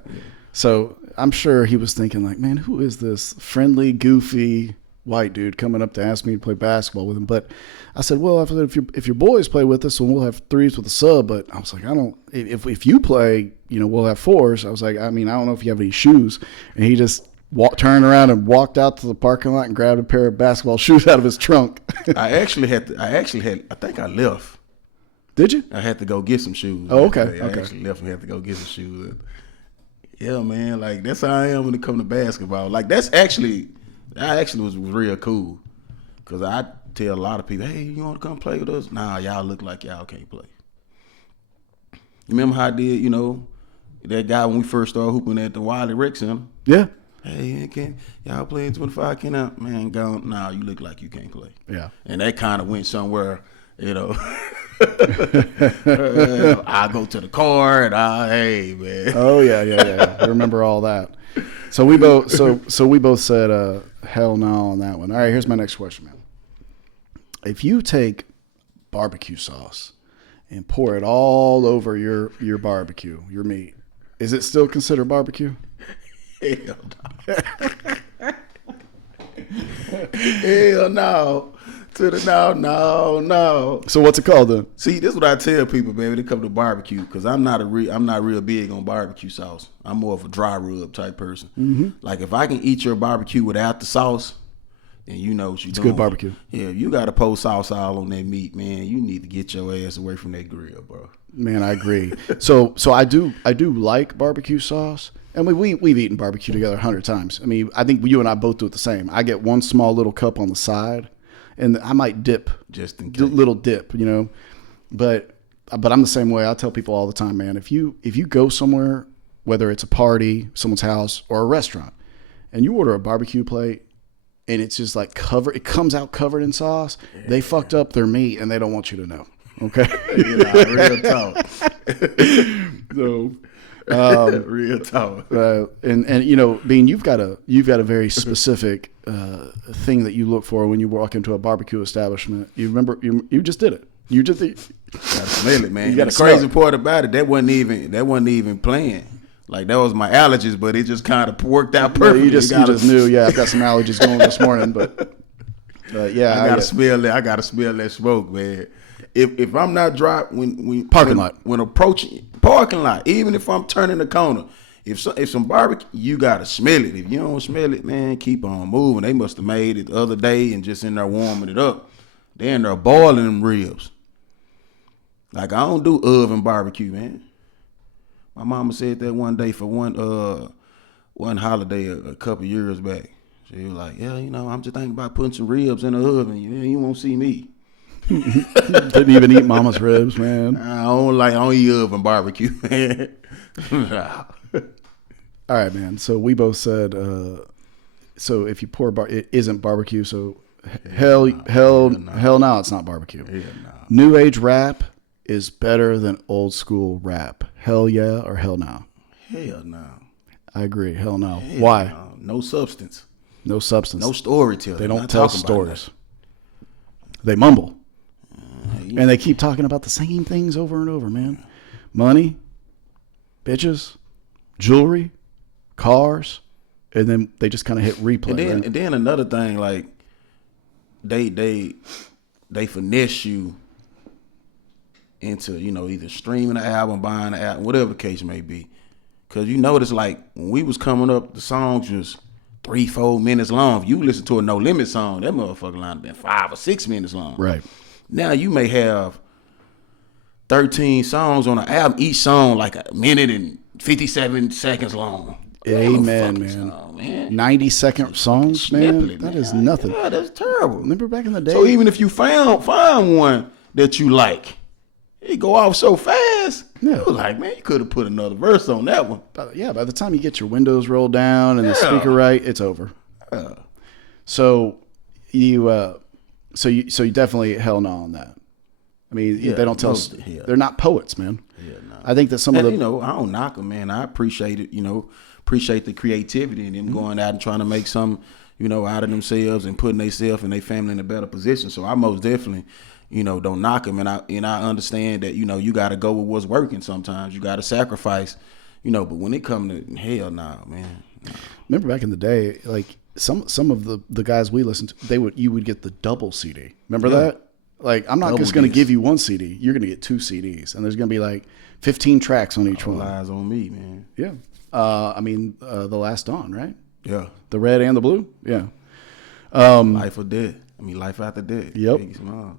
So I'm sure he was thinking like, man, who is this friendly, goofy white dude coming up to ask me to play basketball with him? But I said, well, if your boys play with us, then we'll have 3s with a sub. But I was like, if you play, we'll have 4s. I was like, I don't know if you have any shoes. And he just turned around and walked out to the parking lot and grabbed a pair of basketball shoes out of his trunk. I think I left. Did you? I had to go get some shoes. Oh, okay. I actually left and had to go get some shoes. Yeah, man, like that's how I am when it comes to basketball. Like that actually was real cool, because I tell a lot of people, hey, you want to come play with us? Nah, y'all look like y'all can't play. You remember how I did, that guy when we first started hooping at the Wiley Rec Center? Yeah. Hey, y'all playing 25? Can I? Man, gone. Nah, you look like you can't play. Yeah. And that kind of went somewhere, I go to the car and hey, man. Oh yeah. I remember all that. So we both said hell no on that one. All right, here's my next question, man. If you take barbecue sauce and pour it all over your barbecue, your meat, is it still considered barbecue? Hell no. Hell no. No. So what's it called then? See, this is what I tell people, man, when it comes to barbecue, because I'm not real big on barbecue sauce. I'm more of a dry rub type person. Mm-hmm. Like if I can eat your barbecue without the sauce, and you know what you're It's doing. good barbecue. Yeah, if you got to pour sauce all on that meat, man, you need to get your ass away from that grill, bro. Man, I agree. So I do like barbecue sauce. And we've eaten barbecue together 100 times. I mean, I think you and I both do it the same. I get one small little cup on the side, and I might dip, Just in case. little dip, you know. But I'm the same way. I tell people all the time, man. If you go somewhere, whether it's a party, someone's house, or a restaurant, and you order a barbecue plate, and it's just like it comes out covered in sauce, they fucked up their meat, and they don't want you to know. Okay, Real talk. so. Real talk. And you know, Bean, you've got a very specific thing that you look for when you walk into a barbecue establishment. You remember you just did it. You just gotta smell it, man. You gotta the crazy smell it. part about it, that wasn't even planned. Like that was my allergies, but it just kind of worked out perfectly. You just knew. Yeah, I've got some allergies going this morning, but yeah, I gotta smell that. I gotta smell that smoke, man. If I'm not driving when approaching parking lot, even if I'm turning the corner, if some barbecue, you gotta smell it. If you don't smell it, man, keep on moving. They must have made it the other day and just in there warming it up. They're in there boiling them ribs. Like I don't do oven barbecue, man. My mama said that one day for one holiday a couple years back. She was like, yeah, you know, I'm just thinking about putting some ribs in the oven. You won't see me. Didn't even eat mama's ribs, man. I don't eat oven barbecue, man. All right, man. So we both said, so if you pour it isn't barbecue. So hell no, it's not barbecue. Hell no. New age rap is better than old school rap. Hell yeah or hell no? Hell no. I agree. Hell no. Hell Why? No. No substance. No substance. No storytelling. They don't tell stories. They mumble. And they keep talking about the same things over and over, man. Money, bitches, jewelry, cars, and then they just kind of hit replay. And then another thing, like they finesse you into, you know, either streaming the album, buying the album, whatever the case may be. Cause you notice, like when we was coming up, the songs was 3-4 minutes long. If you listen to a No Limit song, that motherfucker line been 5 or 6 minutes long. Right. Now you may have 13 songs on an album, each song like a minute and 57 seconds long. Amen, man. Song, man. 90-second songs, man. It, that man. is nothing. Yeah, that's terrible. Remember back in the day? So even if you find one that you like, it go off so fast. Yeah. You're like, man, you could have put another verse on that one. By the time you get your windows rolled down and the speaker right, it's over. So you definitely hell no on that. I mean, they don't tell. They're not poets, man. Yeah, no. I think that some of the, you know, I don't knock them, man. I appreciate it. You know, appreciate the creativity and them going out and trying to make some, you know, out of themselves and putting themselves and their family in a better position. So I most definitely, you know, don't knock them, and I understand that, you know, you got to go with what's working. Sometimes you got to sacrifice, you know. But when it comes to hell, nah, man. Nah. Remember back in the day, like some of the guys we listened to, you would get the double CD. Remember that? Like, I'm not Double just going to disc. give you one CD. You're going to get 2 CDs, and there's going to be like 15 tracks on each All one. eyes on me, man. Yeah. I mean, The Last Dawn, right? Yeah. The red and the blue? Yeah. Life or death. I mean, life after death. Yep. Biggie Smalls.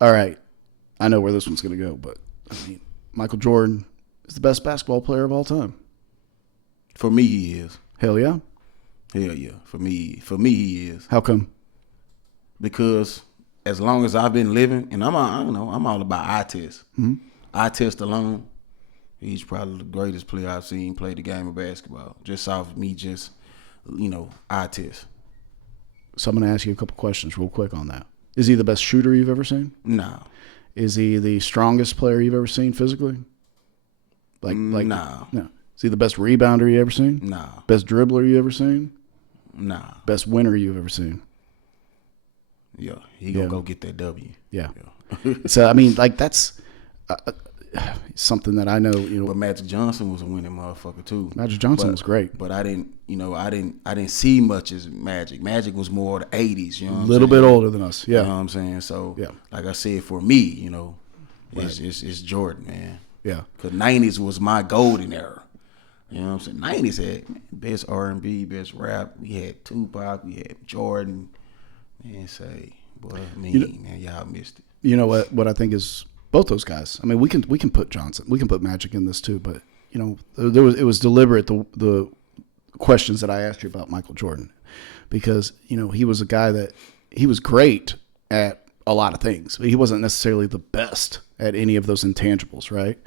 All right. I know where this one's going to go, but I mean, Michael Jordan is the best basketball player of all time. For me, he is. Hell yeah. Hell yeah. For me, he is. How come? Because as long as I've been living, and I'm all about eye test. Mm-hmm. Eye test alone, he's probably the greatest player I've seen play the game of basketball. Just off me, just, you know, eye test. So I'm going to ask you a couple questions real quick on that. Is he the best shooter you've ever seen? No. Is he the strongest player you've ever seen physically? No. No. Is he the best rebounder you ever seen? No. Best dribbler you ever seen? No. Best winner you've ever seen? Yeah. He gonna go get that W. Yeah. So, I mean, like, that's something that I know, you know. But Magic Johnson was a winning motherfucker too. Magic Johnson was great. But I didn't see much as Magic. Magic was more the 80s, you know what I'm saying? A little bit older than us, yeah. You know what I'm saying? So, yeah. Like I said, for me, you know, it's Jordan, man. Yeah. Because 90s was my golden era. You know what I'm saying? 90s had best R&B, best rap. We had Tupac, we had Jordan. And say, boy, man, y'all missed it. You know what I think is both those guys. I mean, we can put Johnson, we can put Magic in this too, but you know, it was deliberate the questions that I asked you about Michael Jordan, because you know he was a guy that he was great at a lot of things, but he wasn't necessarily the best at any of those intangibles, right?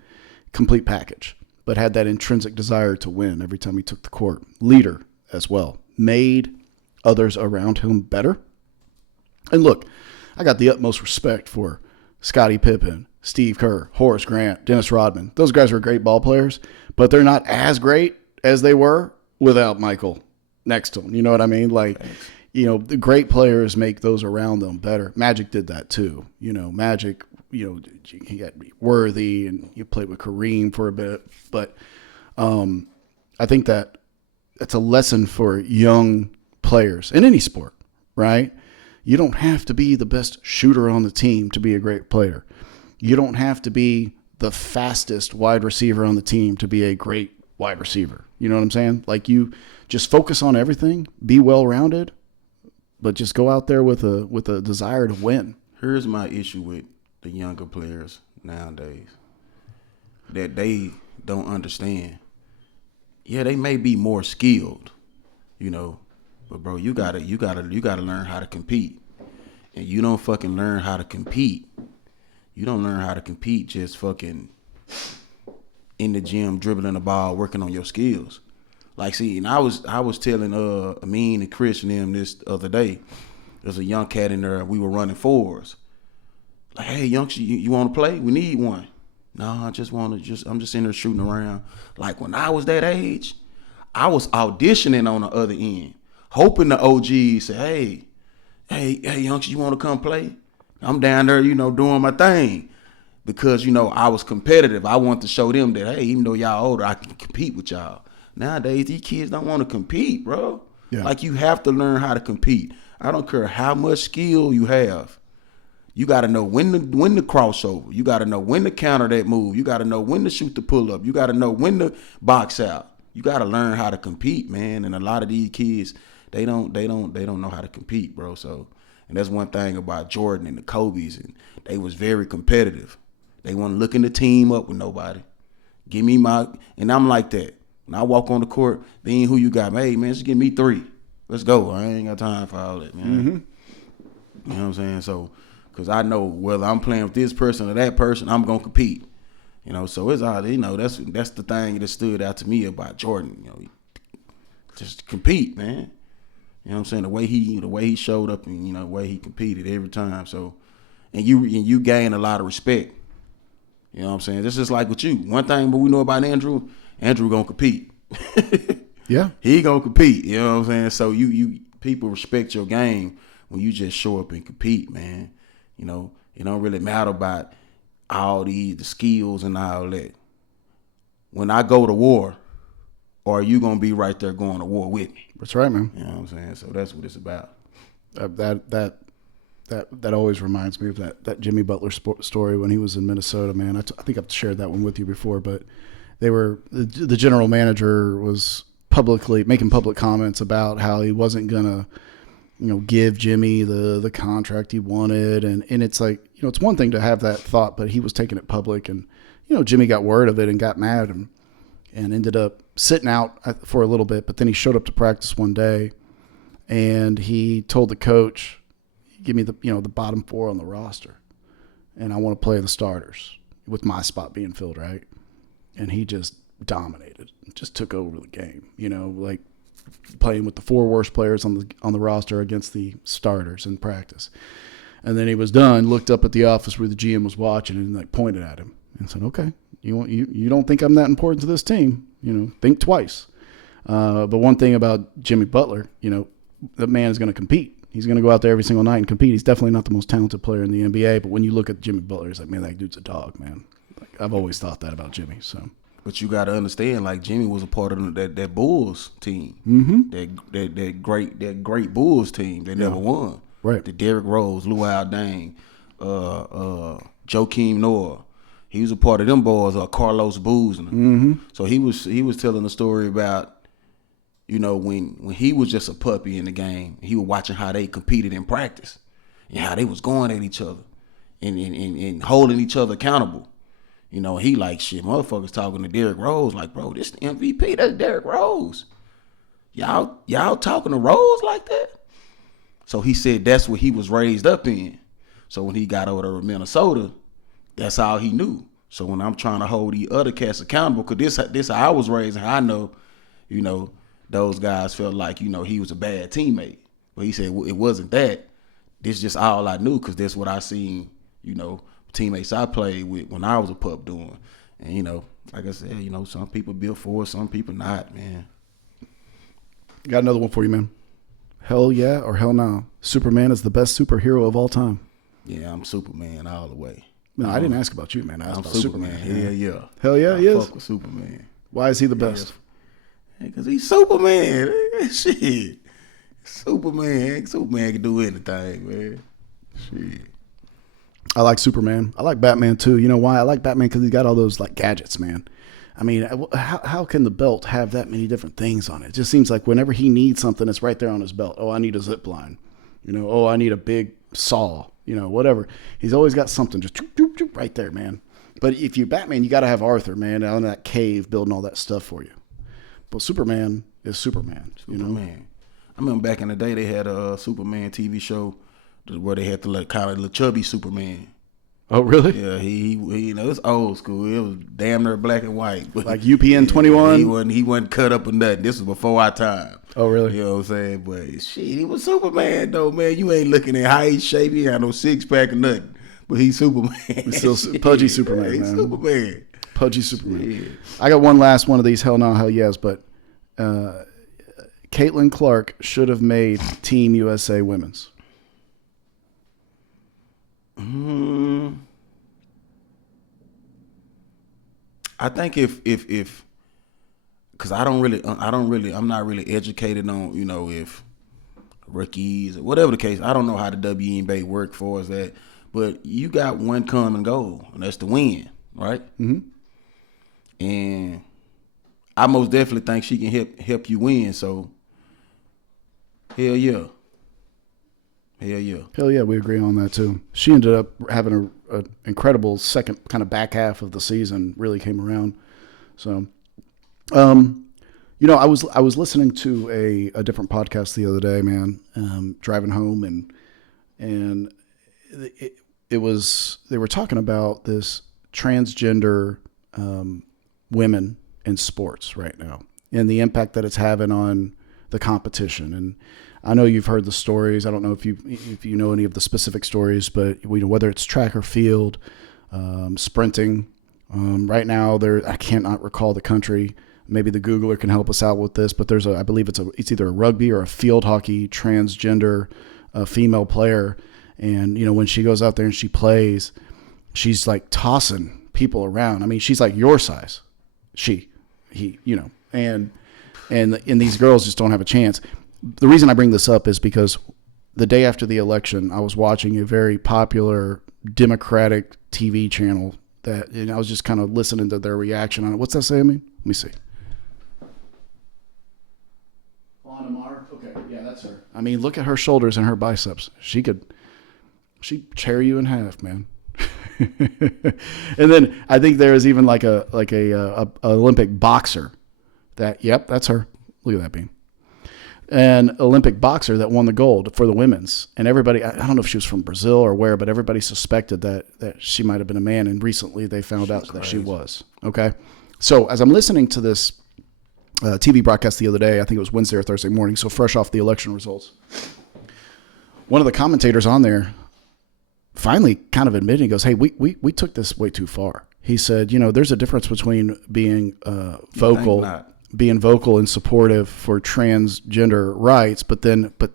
Complete package, but had that intrinsic desire to win every time he took the court. Leader as well, made others around him better. And look, I got the utmost respect for Scottie Pippen, Steve Kerr, Horace Grant, Dennis Rodman. Those guys are great ball players, but they're not as great as they were without Michael next to them. You know what I mean? Like, you know, the great players make those around them better. Magic did that too. You know, Magic, you know, he got to be worthy, and you played with Kareem for a bit. But I think that it's a lesson for young players in any sport, right? You don't have to be the best shooter on the team to be a great player. You don't have to be the fastest wide receiver on the team to be a great wide receiver. You know what I'm saying? Like, you just focus on everything, be well-rounded, but just go out there with a desire to win. Here's my issue with the younger players nowadays, that they don't understand. Yeah, they may be more skilled, you know, but bro, you gotta learn how to compete. And you don't fucking learn how to compete. You don't learn how to compete just fucking in the gym, dribbling the ball, working on your skills. Like, see, and I was telling Amin and Chris and them this other day. There's a young cat in there. We were running fours. Like, hey, youngster, you want to play? We need one. No, I'm just in there shooting around. Like, when I was that age, I was auditioning on the other end, hoping the OGs say, hey, youngster, you want to come play? I'm down there, you know, doing my thing. Because, you know, I was competitive. I wanted to show them that, hey, even though y'all older, I can compete with y'all. Nowadays, these kids don't want to compete, bro. Yeah. Like, you have to learn how to compete. I don't care how much skill you have. You got to know when to crossover. You got to know when to counter that move. You got to know when to shoot the pull-up. You got to know when to box out. You got to learn how to compete, man. And a lot of these kids, they don't know how to compete, bro. So, and that's one thing about Jordan and the Kobe's, and they was very competitive. They weren't looking to team up with nobody. Give me and I'm like that. When I walk on the court, they ain't who you got. Hey, man, just give me 3. Let's go. I ain't got time for all that, man. Mm-hmm. You know what I'm saying? So, because I know whether I'm playing with this person or that person, I'm going to compete. You know, so it's all, you know, that's the thing that stood out to me about Jordan. You know, just compete, man. You know what I'm saying? The way he showed up, and, you know, the way he competed every time. So, and you gain a lot of respect. You know what I'm saying? This is like with you. One thing but we know about Andrew gonna compete. Yeah. He gonna compete. You know what I'm saying? So you people respect your game when you just show up and compete, man. You know, it don't really matter about all the skills and all that. When I go to war, or are you gonna be right there going to war with me? That's right, man. You know what I'm saying? So that's what it's about. That always reminds me of that Jimmy Butler story when he was in Minnesota, man. I think I've shared that one with you before, but the general manager was making public comments about how he wasn't gonna, you know, give Jimmy the contract he wanted, and it's like, you know, it's one thing to have that thought, but he was taking it public, and you know, Jimmy got word of it and got mad and ended up sitting out for a little bit, but then he showed up to practice one day, and he told the coach, give me the bottom 4 on the roster, and I want to play the starters with my spot being filled, right? And he just dominated, just took over the game, you know, like playing with the 4 worst players on the roster against the starters in practice. And then he was done, looked up at the office where the GM was watching, and like pointed at him and said, "Okay, you don't think I'm that important to this team? You know, think twice." But one thing about Jimmy Butler, you know, that man is going to compete. He's going to go out there every single night and compete. He's definitely not the most talented player in the NBA, but when you look at Jimmy Butler, it's like, man, that dude's a dog, man. Like, I've always thought that about Jimmy. So, but you got to understand, like, Jimmy was a part of that Bulls team, that great Bulls team. They never won. Right. The Derrick Rose, Luau Dang, Joakim Noah. He was a part of them boys. Carlos Boozer. Mm-hmm. So he was telling a story about when he was just a puppy in the game, he was watching how they competed in practice and how they was going at each other and holding each other accountable. He like, shit, motherfuckers talking to Derrick Rose like, bro, this the MVP, that's Derrick Rose. Y'all talking to Rose like that? So he said that's what he was raised up in. So when he got over to Minnesota, that's all he knew. So when I'm trying to hold the other cats accountable, because this how I was raised, and I know, those guys felt like, he was a bad teammate. But he said, well, it wasn't that. This is just all I knew, because that's what I seen, teammates I played with when I was a pup doing. And, like I said, some people built for it, some people not, man. Got another one for you, man. Hell yeah or hell no? Superman is the best superhero of all time. Yeah, I'm Superman all the way. No, I didn't ask about you, man. I asked about Superman. Hell yeah. Hell yeah, he is. Fuck with Superman. Why is he the best? Because he's Superman. Shit. Superman can do anything, man. Shit. I like Superman. I like Batman too. You know why? I like Batman because he got all those like gadgets, man. I mean, how can the belt have that many different things on it? It just seems like whenever he needs something, it's right there on his belt. Oh, I need a zip line. Oh, I need a big saw. Whatever. He's always got something just right there, man. But if you're Batman, you got to have Arthur, man, out in that cave building all that stuff for you. But Superman is Superman. Superman. I remember back in the day they had a Superman TV show where they had to call it the chubby Superman. Oh, really? Yeah, he it's old school. It was damn near black and white. But like UPN 21? He wasn't cut up or nothing. This was before our time. Oh, really? You know what I'm saying? But shit, he was Superman though, man. You ain't looking at height, shape. He had no six pack or nothing. But he's Superman. He's still pudgy Superman, he's man. Superman. Pudgy Superman. Yeah. I got one last one of these hell no, hell yes, but Caitlin Clark should have made Team USA Women's. I think if because I'm not really educated on, if rookies or whatever the case. I don't know how the WNBA work for us that, but you got one common goal, and that's to win, right? Mm-hmm. And I most definitely think she can help you win. So, hell yeah. Hell yeah. Hell yeah, we agree on that too. She ended up having an incredible second kind of back half of the season, really came around. So, I was listening to a different podcast the other day, man, driving home, and it was, they were talking about this transgender women in sports right now and the impact that it's having on the competition. And I know you've heard the stories. I don't know if you know any of the specific stories, but whether it's track or field, sprinting. Right now, I cannot recall the country. Maybe the Googler can help us out with this, but I believe it's either a rugby or a field hockey transgender female player. And when she goes out there and she plays, she's like tossing people around. I mean, she's like your size. And these girls just don't have a chance. The reason I bring this up is because the day after the election, I was watching a very popular Democratic TV channel and I was just kind of listening to their reaction on it. What's that say? I mean, let me see. Okay, yeah, that's her. I mean, look at her shoulders and her biceps. She'd tear you in half, man. And then I think there is even like a Olympic boxer that's her. Look at that beam. An Olympic boxer that won the gold for the women's. And everybody, I don't know if she was from Brazil or where, but everybody suspected that she might have been a man. And recently they found out that she was. Okay. So as I'm listening to this TV broadcast the other day, I think it was Wednesday or Thursday morning, so fresh off the election results, one of the commentators on there finally kind of admitted, he goes, hey, we took this way too far. He said, there's a difference between being vocal and supportive for transgender rights, but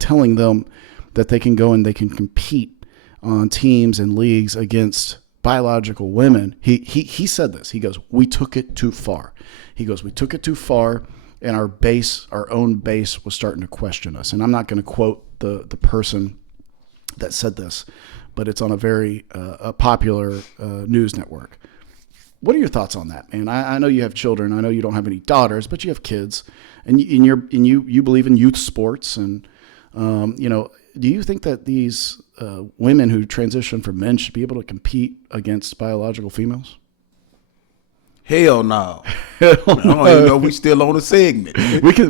telling them that they can go and they can compete on teams and leagues against biological women. He said this. He goes, we took it too far. He goes, we took it too far, and our own base was starting to question us. And I'm not going to quote the person that said this, but it's on a very popular news network. what are your thoughts on that, man? I know you have children. I know you don't have any daughters, but you have kids, and you believe in youth sports, and do you think that these women who transition from men should be able to compete against biological females? Hell no. I don't even know if we still on a segment. we can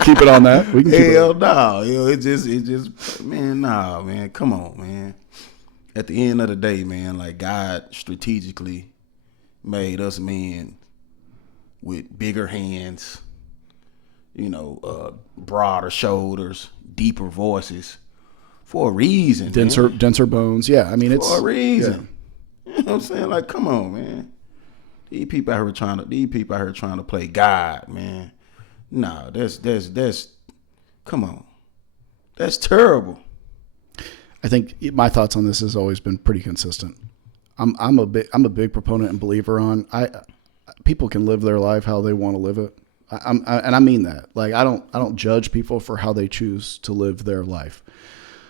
keep it on that. We can Hell no. It just man, nah, man. Come on, man. At the end of the day, man, like God strategically made us men with bigger hands, broader shoulders, deeper voices for a reason. Denser bones. Yeah, I mean, it's for a reason. Yeah. You know what I'm saying? Like, come on, man. These people out here trying to play God, man. No, that's come on. That's terrible. I think my thoughts on this has always been pretty consistent. I'm a big proponent and believer on people can live their life how they want to live it. And I mean that. Like I don't judge people for how they choose to live their life.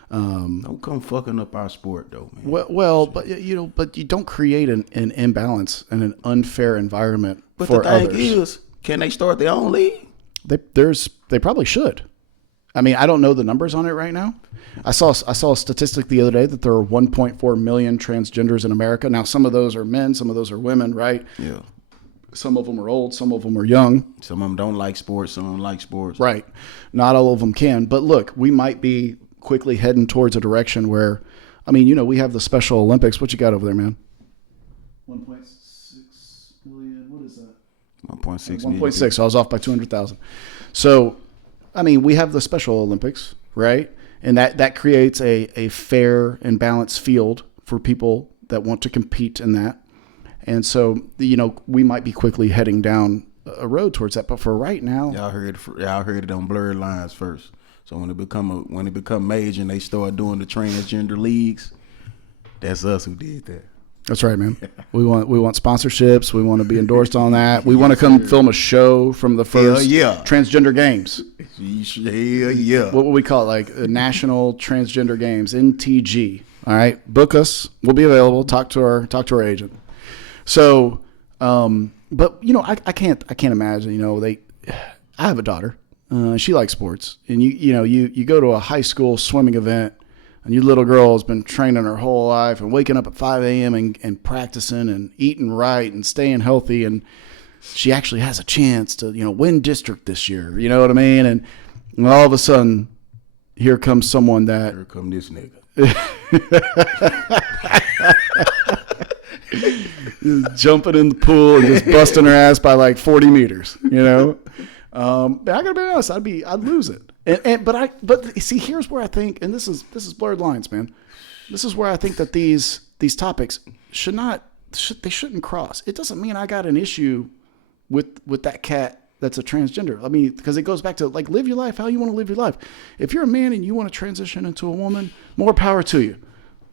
Don't come fucking up our sport though, man. But you don't create an imbalance and an unfair environment but for others. But the thing is, can they start their own league? They probably should. I mean, I don't know the numbers on it right now. I saw a statistic the other day that there are 1.4 million transgenders in America. Now, some of those are men, some of those are women, right? Yeah. Some of them are old, some of them are young. Some of them don't like sports, some of them like sports. Right. Not all of them can. But look, we might be quickly heading towards a direction where, I mean, we have the Special Olympics. What you got over there, man? 1.6 million. What is that? 1.6 1.6. So I was off by 200,000. So, I mean, we have the Special Olympics, right? And that creates a fair and balanced field for people that want to compete in that. And so, we might be quickly heading down a road towards that. But for right now, y'all heard it on Blurred Lines first. So when it become major and they start doing the transgender leagues, that's us who did that. That's right, man. We want sponsorships. We want to be endorsed on that. We want to come film a show from the first transgender games. Hell yeah. What would we call it? Like National Transgender Games, NTG. All right, book us. We'll be available. Talk to our agent. So, but I can't imagine. I have a daughter. She likes sports, and you go to a high school swimming event. And your little girl has been training her whole life and waking up at 5 a.m. and practicing and eating right and staying healthy. And she actually has a chance to, win district this year. You know what I mean? And all of a sudden, here comes someone that... Here come this nigga. Jumping in the pool and just busting her ass by like 40 meters, But I gotta be honest, I'd lose it. But see, here's where I think, and this is blurred lines, man. This is where I think that these topics shouldn't cross. It doesn't mean I got an issue with that cat that's a transgender. I mean, because it goes back to like live your life how you want to live your life. If you're a man and you want to transition into a woman, more power to you.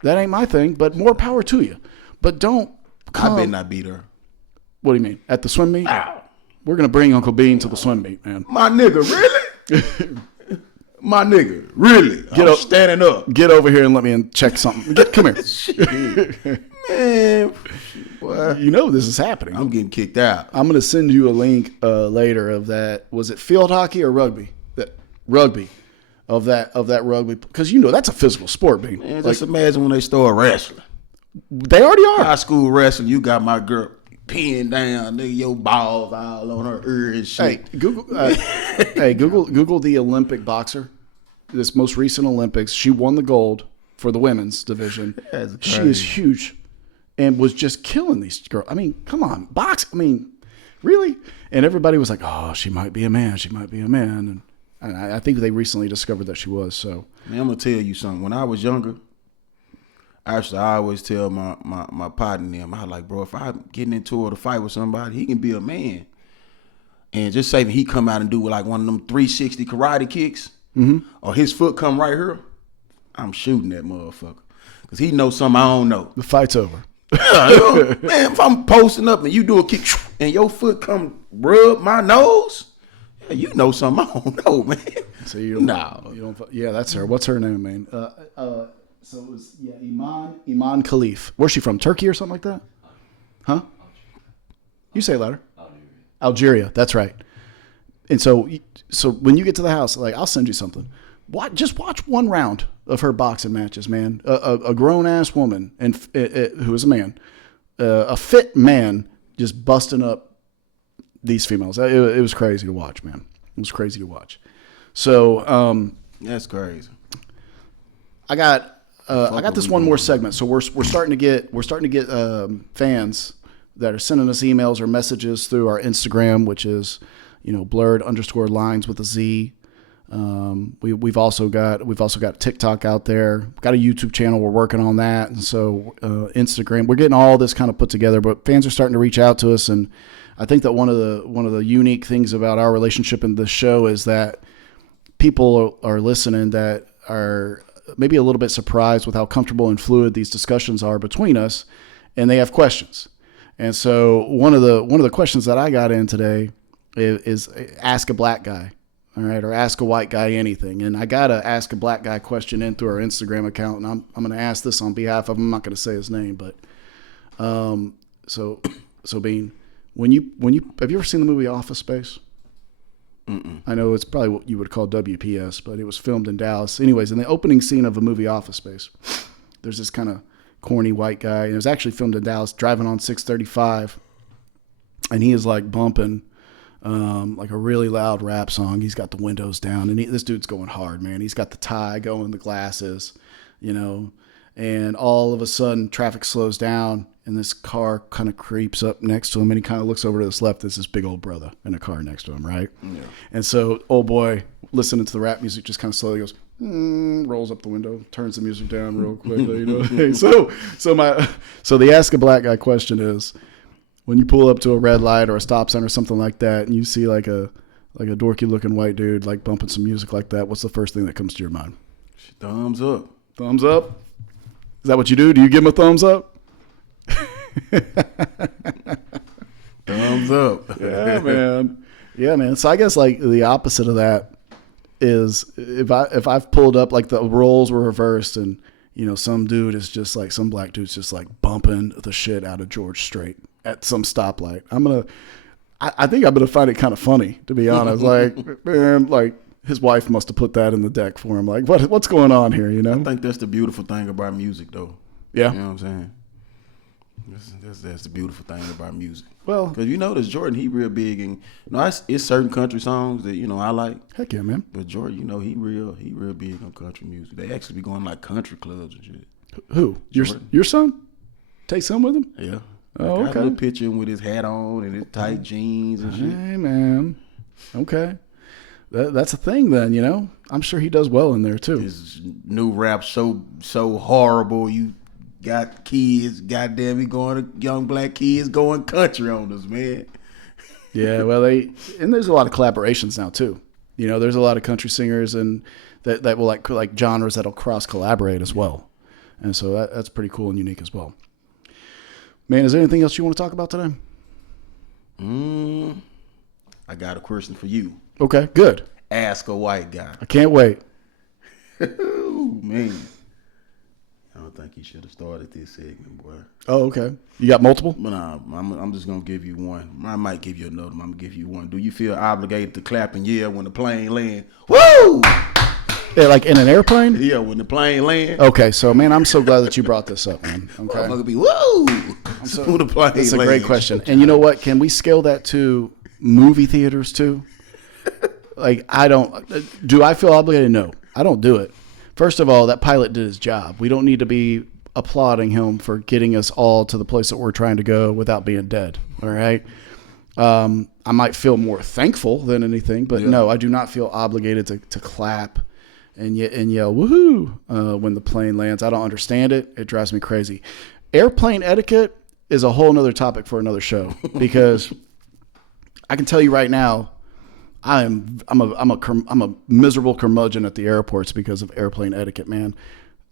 That ain't my thing, but more power to you. But don't come. I bet not beat her. What do you mean? At the swim meet? Ow. We're gonna bring Uncle Bean to the swim meet, man. My nigga, really? My nigga, really? I'm standing up. Get over here and let me check something. Come here. Man, boy. This is happening. I'm getting kicked out. I'm going to send you a link later of that. Was it field hockey or rugby? Of that rugby. Because that's a physical sport, Bean. Man, just imagine when they start wrestling. They already are. High school wrestling, you got my girl peeing down, nigga, your balls all on her ear and shit. Hey, Google the Olympic boxer. This most recent Olympics, she won the gold for the women's division. She is huge, and was just killing these girls. I mean, come on, box. I mean, really? And everybody was like, "Oh, she might be a man. She might be a man." And I think they recently discovered that she was. So, man, I'm gonna tell you something. When I was younger, actually, I always tell my partner and them, I was like, bro, if I'm getting into a fight with somebody, he can be a man. And just say he come out and do like one of them 360 karate kicks, or his foot come right here, I'm shooting that motherfucker. Because he knows something I don't know. The fight's over. Yeah, man, if I'm posting up and you do a kick and your foot come rub my nose, yeah, you know something I don't know, man. So you don't, yeah, that's her. What's her name, man? So it was Iman Khalif. Where's she from? Turkey or something like that? Huh? You say it louder. Algeria. That's right. And so when you get to the house, like I'll send you something. Just watch one round of her boxing matches, man. A grown ass woman and who is a man, a fit man, just busting up these females. It was crazy to watch, man. It was crazy to watch. So that's crazy. I got this one more segment. So we're starting to get fans that are sending us emails or messages through our Instagram, which is blurred_lines with a Z. We've also got TikTok out there. We've got a YouTube channel. We're working on that. And so Instagram, we're getting all this kind of put together, but fans are starting to reach out to us. And I think that one of the unique things about our relationship in this show is that people are listening that are maybe a little bit surprised with how comfortable and fluid these discussions are between us, and they have questions. And so one of the questions that I got in today is ask a black guy, all right, or ask a white guy anything. And I got to ask a black guy question in through our Instagram account, and I'm going to ask this on behalf of him. I'm not going to say his name, but so Bean, when you have you ever seen the movie Office Space? Mm-mm. I know it's probably what you would call WPS, but it was filmed in Dallas. Anyways, in the opening scene of a movie Office Space, there's this kind of corny white guy, and it was actually filmed in Dallas, driving on 635, and he is like bumping like a really loud rap song. He's got the windows down, and this dude's going hard, man. He's got the tie going, the glasses, and all of a sudden traffic slows down, and this car kind of creeps up next to him, and he kind of looks over to his left. There's this big old brother in a car next to him, right? Yeah. And so old boy, listening to the rap music, just kind of slowly goes, rolls up the window, turns the music down real quickly. So the ask a black guy question is, when you pull up to a red light or a stop sign or something like that, and you see like a dorky looking white dude like bumping some music like that, what's the first thing that comes to your mind? Thumbs up. Thumbs up? Is that what you do? Do you give him a thumbs up? Thumbs up. Yeah, man. So I guess like the opposite of that is if I've pulled up, like the roles were reversed, and some dude is just like, some black dude's just like bumping the shit out of George Strait at some stoplight, I think I'm gonna find it kind of funny, to be honest. Like, man, like his wife must have put that in the deck for him. Like, what's going on here? I think that's the beautiful thing about music, though. Yeah, you know what I'm saying. That's the beautiful thing about music. Well, because this Jordan, he real big, and it's certain country songs that I like. Heck yeah, man. But Jordan, he real big on country music. They actually be going like country clubs and shit. Who? Your son? Take some with him? Yeah. Oh, I got okay. a little picture with his hat on and his tight jeans and shit. Hey, man. Okay. That's a thing then, I'm sure he does well in there too. His new rap so horrible. You got kids, goddamn, young black kids going country on us, man. Yeah, well, and there's a lot of collaborations now too. There's a lot of country singers and that will like genres that'll cross collaborate as well, and so that's pretty cool and unique as well. Man, is there anything else you want to talk about today? I got a question for you. Okay, good. Ask a white guy. I can't wait. Ooh, man. I don't think you should have started this segment, boy. Oh, okay. You got multiple? Nah, I'm just going to give you one. I might give you another. I'm going to give you one. Do you feel obligated to clap and yell when the plane lands? Woo! Yeah, like in an airplane? Yeah, when the plane lands. Okay, so, man, I'm so glad that you brought this up, man. Okay. I'm going to be, woo! When the plane That's a lands. great question. And you know what? Can we scale that to movie theaters too? Like, do I feel obligated? No, I don't do it. First of all, that pilot did his job. We don't need to be applauding him for getting us all to the place that we're trying to go without being dead. All right. I might feel more thankful than anything, but no, I do not feel obligated to clap and yell woohoo when the plane lands. I don't understand it. It drives me crazy. Airplane etiquette is a whole nother topic for another show, because I can tell you right now, I'm a miserable curmudgeon at the airports because of airplane etiquette, man.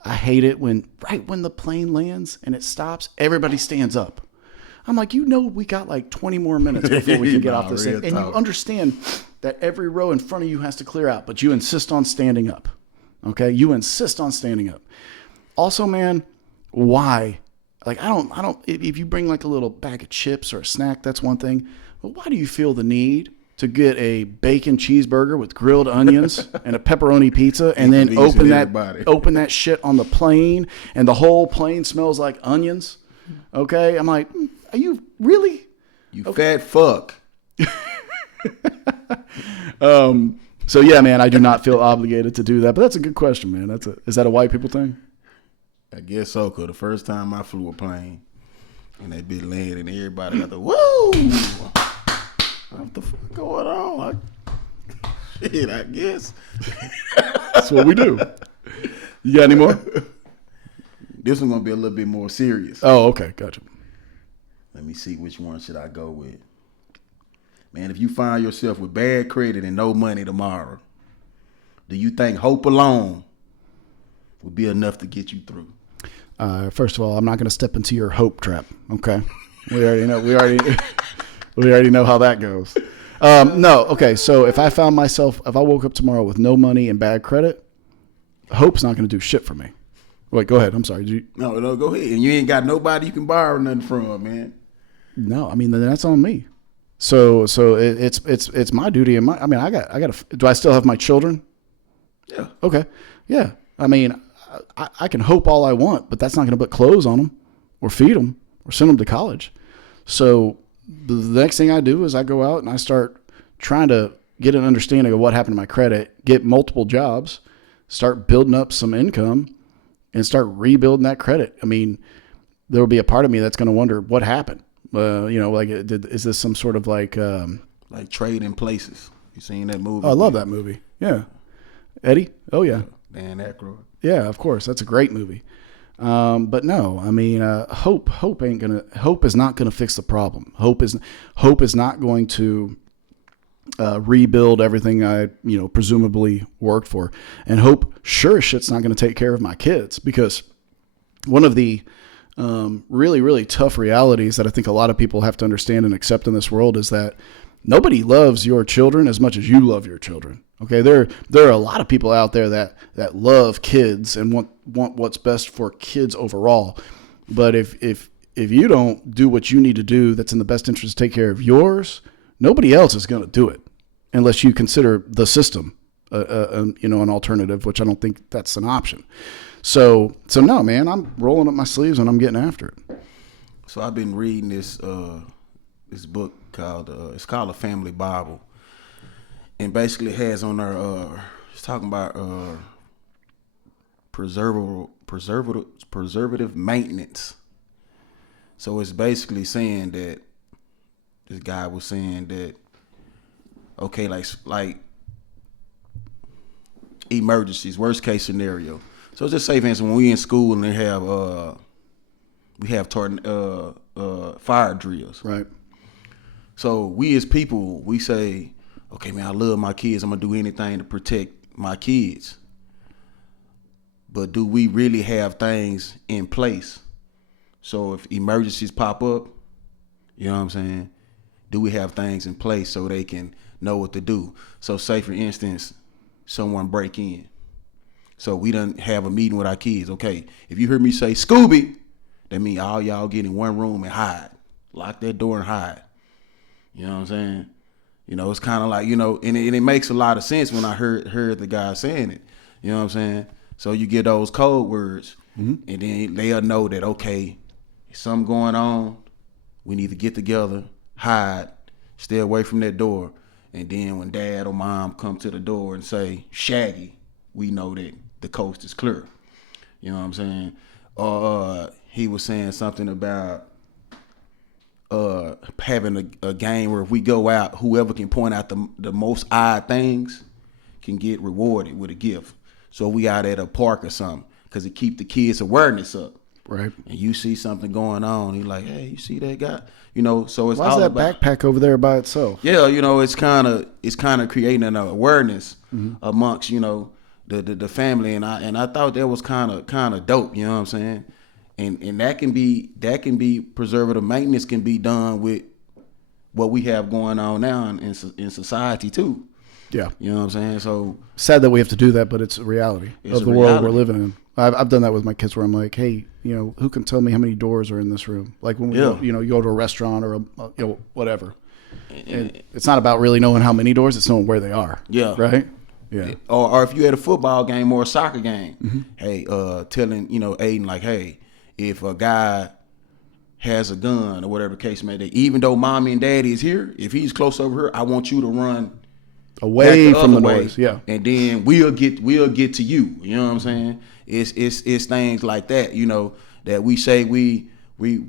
I hate it when the plane lands and it stops, everybody stands up. I'm like, we got like 20 more minutes before we can get off this thing. And you understand that every row in front of you has to clear out, but you insist on standing up. Okay? You insist on standing up. Also, man, why Like, I don't, if you bring like a little bag of chips or a snack, that's one thing. But why do you feel the need to get a bacon cheeseburger with grilled onions and a pepperoni pizza and then open that shit on the plane and the whole plane smells like onions? Okay. I'm like, are you really? You fat fuck. So yeah, man, I do not feel obligated to do that, but that's a good question, man. Is that a white people thing? I guess so, because the first time I flew a plane and that bitch landed and everybody got the woo! What the fuck going on? Shit, I guess. That's what we do. You got any more? This one's going to be a little bit more serious. Oh, okay. Gotcha. Let me see which one should I go with. Man, if you find yourself with bad credit and no money tomorrow, do you think hope alone would be enough to get you through? First of all, I'm not going to step into your hope trap. Okay, we already know. We already know how that goes. No, okay. So if I woke up tomorrow with no money and bad credit, hope's not going to do shit for me. Wait, go ahead. I'm sorry. No, go ahead. And you ain't got nobody you can borrow nothing from, man. No, I mean then that's on me. So it's my duty and I got. Do I still have my children? Yeah. Okay. Yeah. I mean, I can hope all I want, but that's not going to put clothes on them or feed them or send them to college. So the next thing I do is I go out and I start trying to get an understanding of what happened to my credit, get multiple jobs, start building up some income, and start rebuilding that credit. I mean, there will be a part of me that's going to wonder what happened. Is this some sort of like Trading Places? You seen that movie? Oh, I love that movie. Yeah. Eddie? Oh, yeah. Dan Aykroyd. Yeah, of course. That's a great movie. But no, I mean, hope is not going to fix the problem. Hope is not going to rebuild everything I, presumably worked for. And hope sure as shit's not going to take care of my kids, because one of the really, really tough realities that I think a lot of people have to understand and accept in this world is that nobody loves your children as much as you love your children. Okay, there are a lot of people out there that love kids and want what's best for kids overall. But if you don't do what you need to do that's in the best interest to take care of yours, nobody else is going to do it unless you consider the system an alternative, which I don't think that's an option. So no, man, I'm rolling up my sleeves and I'm getting after it. So I've been reading this book called it's called A Family Bible, and basically has on there it's talking about preservative maintenance. So it's basically saying that this guy was saying that okay, like emergencies, worst case scenario. So just say, for instance, when we in school and we have fire drills. Right. So we as people, we say, okay, man, I love my kids. I'm going to do anything to protect my kids. But do we really have things in place? So if emergencies pop up, you know what I'm saying? Do we have things in place so they can know what to do? So say, for instance, someone break in. So we done have a meeting with our kids. Okay, if you hear me say Scooby, that means all y'all get in one room and hide. Lock that door and hide. You know what I'm saying? It's kind of like, and it makes a lot of sense when I heard the guy saying it. You know what I'm saying? So you get those code words, and then they'll know that, okay, something going on. We need to get together, hide, stay away from that door. And then when dad or mom come to the door and say, Shaggy, we know that the coast is clear. You know what I'm saying? He was saying something about having a game where if we go out, whoever can point out the most odd things can get rewarded with a gift. So we out at a park or something, because it keep the kids' awareness up. Right. And you see something going on, you're like, hey, you see that guy? So it's why's all that about backpack over there by itself? Yeah, it's kind of creating an awareness amongst the family, and I thought that was kind of dope. You know what I'm saying? And that can be preservative maintenance can be done with what we have going on now in society too. Yeah, you know what I'm saying. So sad that we have to do that, but it's a reality of the world we're living in. I've done that with my kids where I'm like, hey, who can tell me how many doors are in this room? Like when we go, you go to a restaurant or whatever. And it's not about really knowing how many doors; it's knowing where they are. Yeah. Right. Yeah. Or if you at a football game or a soccer game, hey, telling Aiden like, hey, if a guy has a gun or whatever the case may be, even though mommy and daddy is here, if he's close over here, I want you to run away from the noise. Yeah. And then we'll get to you. You know what I'm saying? It's things like that, that we say we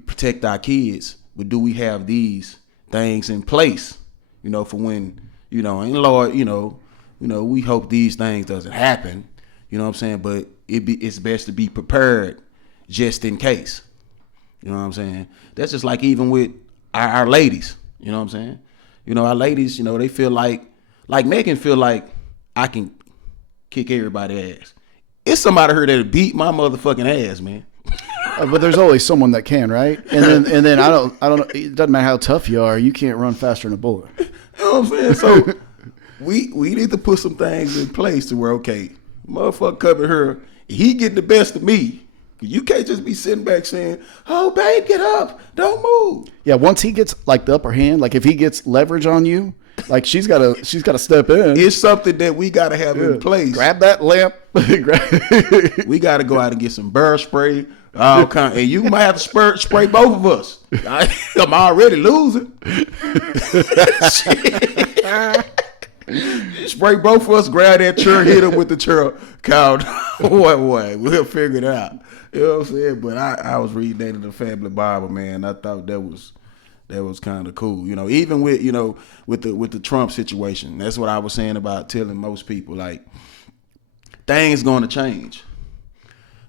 protect our kids, but do we have these things in place, for when, and Lord, we hope these things doesn't happen, you know what I'm saying? But it's best to be prepared just in case. You know what I'm saying? That's just like even with our ladies, you know what I'm saying? Our ladies, they feel like Megan feel like I can kick everybody's ass. It's somebody here that'll beat my motherfucking ass, man. But there's always someone that can, right? And then I don't know. It doesn't matter how tough you are. You can't run faster than a bullet. You know what I'm saying? So we need to put some things in place to where, okay, motherfucker coming here, he getting the best of me. You can't just be sitting back saying, "Oh, babe, get up, don't move." Yeah, once he gets like the upper hand, like if he gets leverage on you, like she's got to step in. It's something that we got to have in place. Grab that lamp. We got to go out and get some bear spray. All kind, and you might have to spray both of us. I'm already losing. Spray both of us. Grab that chair, hit him with the chair. Count. What? We'll figure it out. You know what I'm saying? But I was reading that in the Family Bible, man. I thought that was kind of cool. Even with with the Trump situation. That's what I was saying about telling most people, like, things going to change.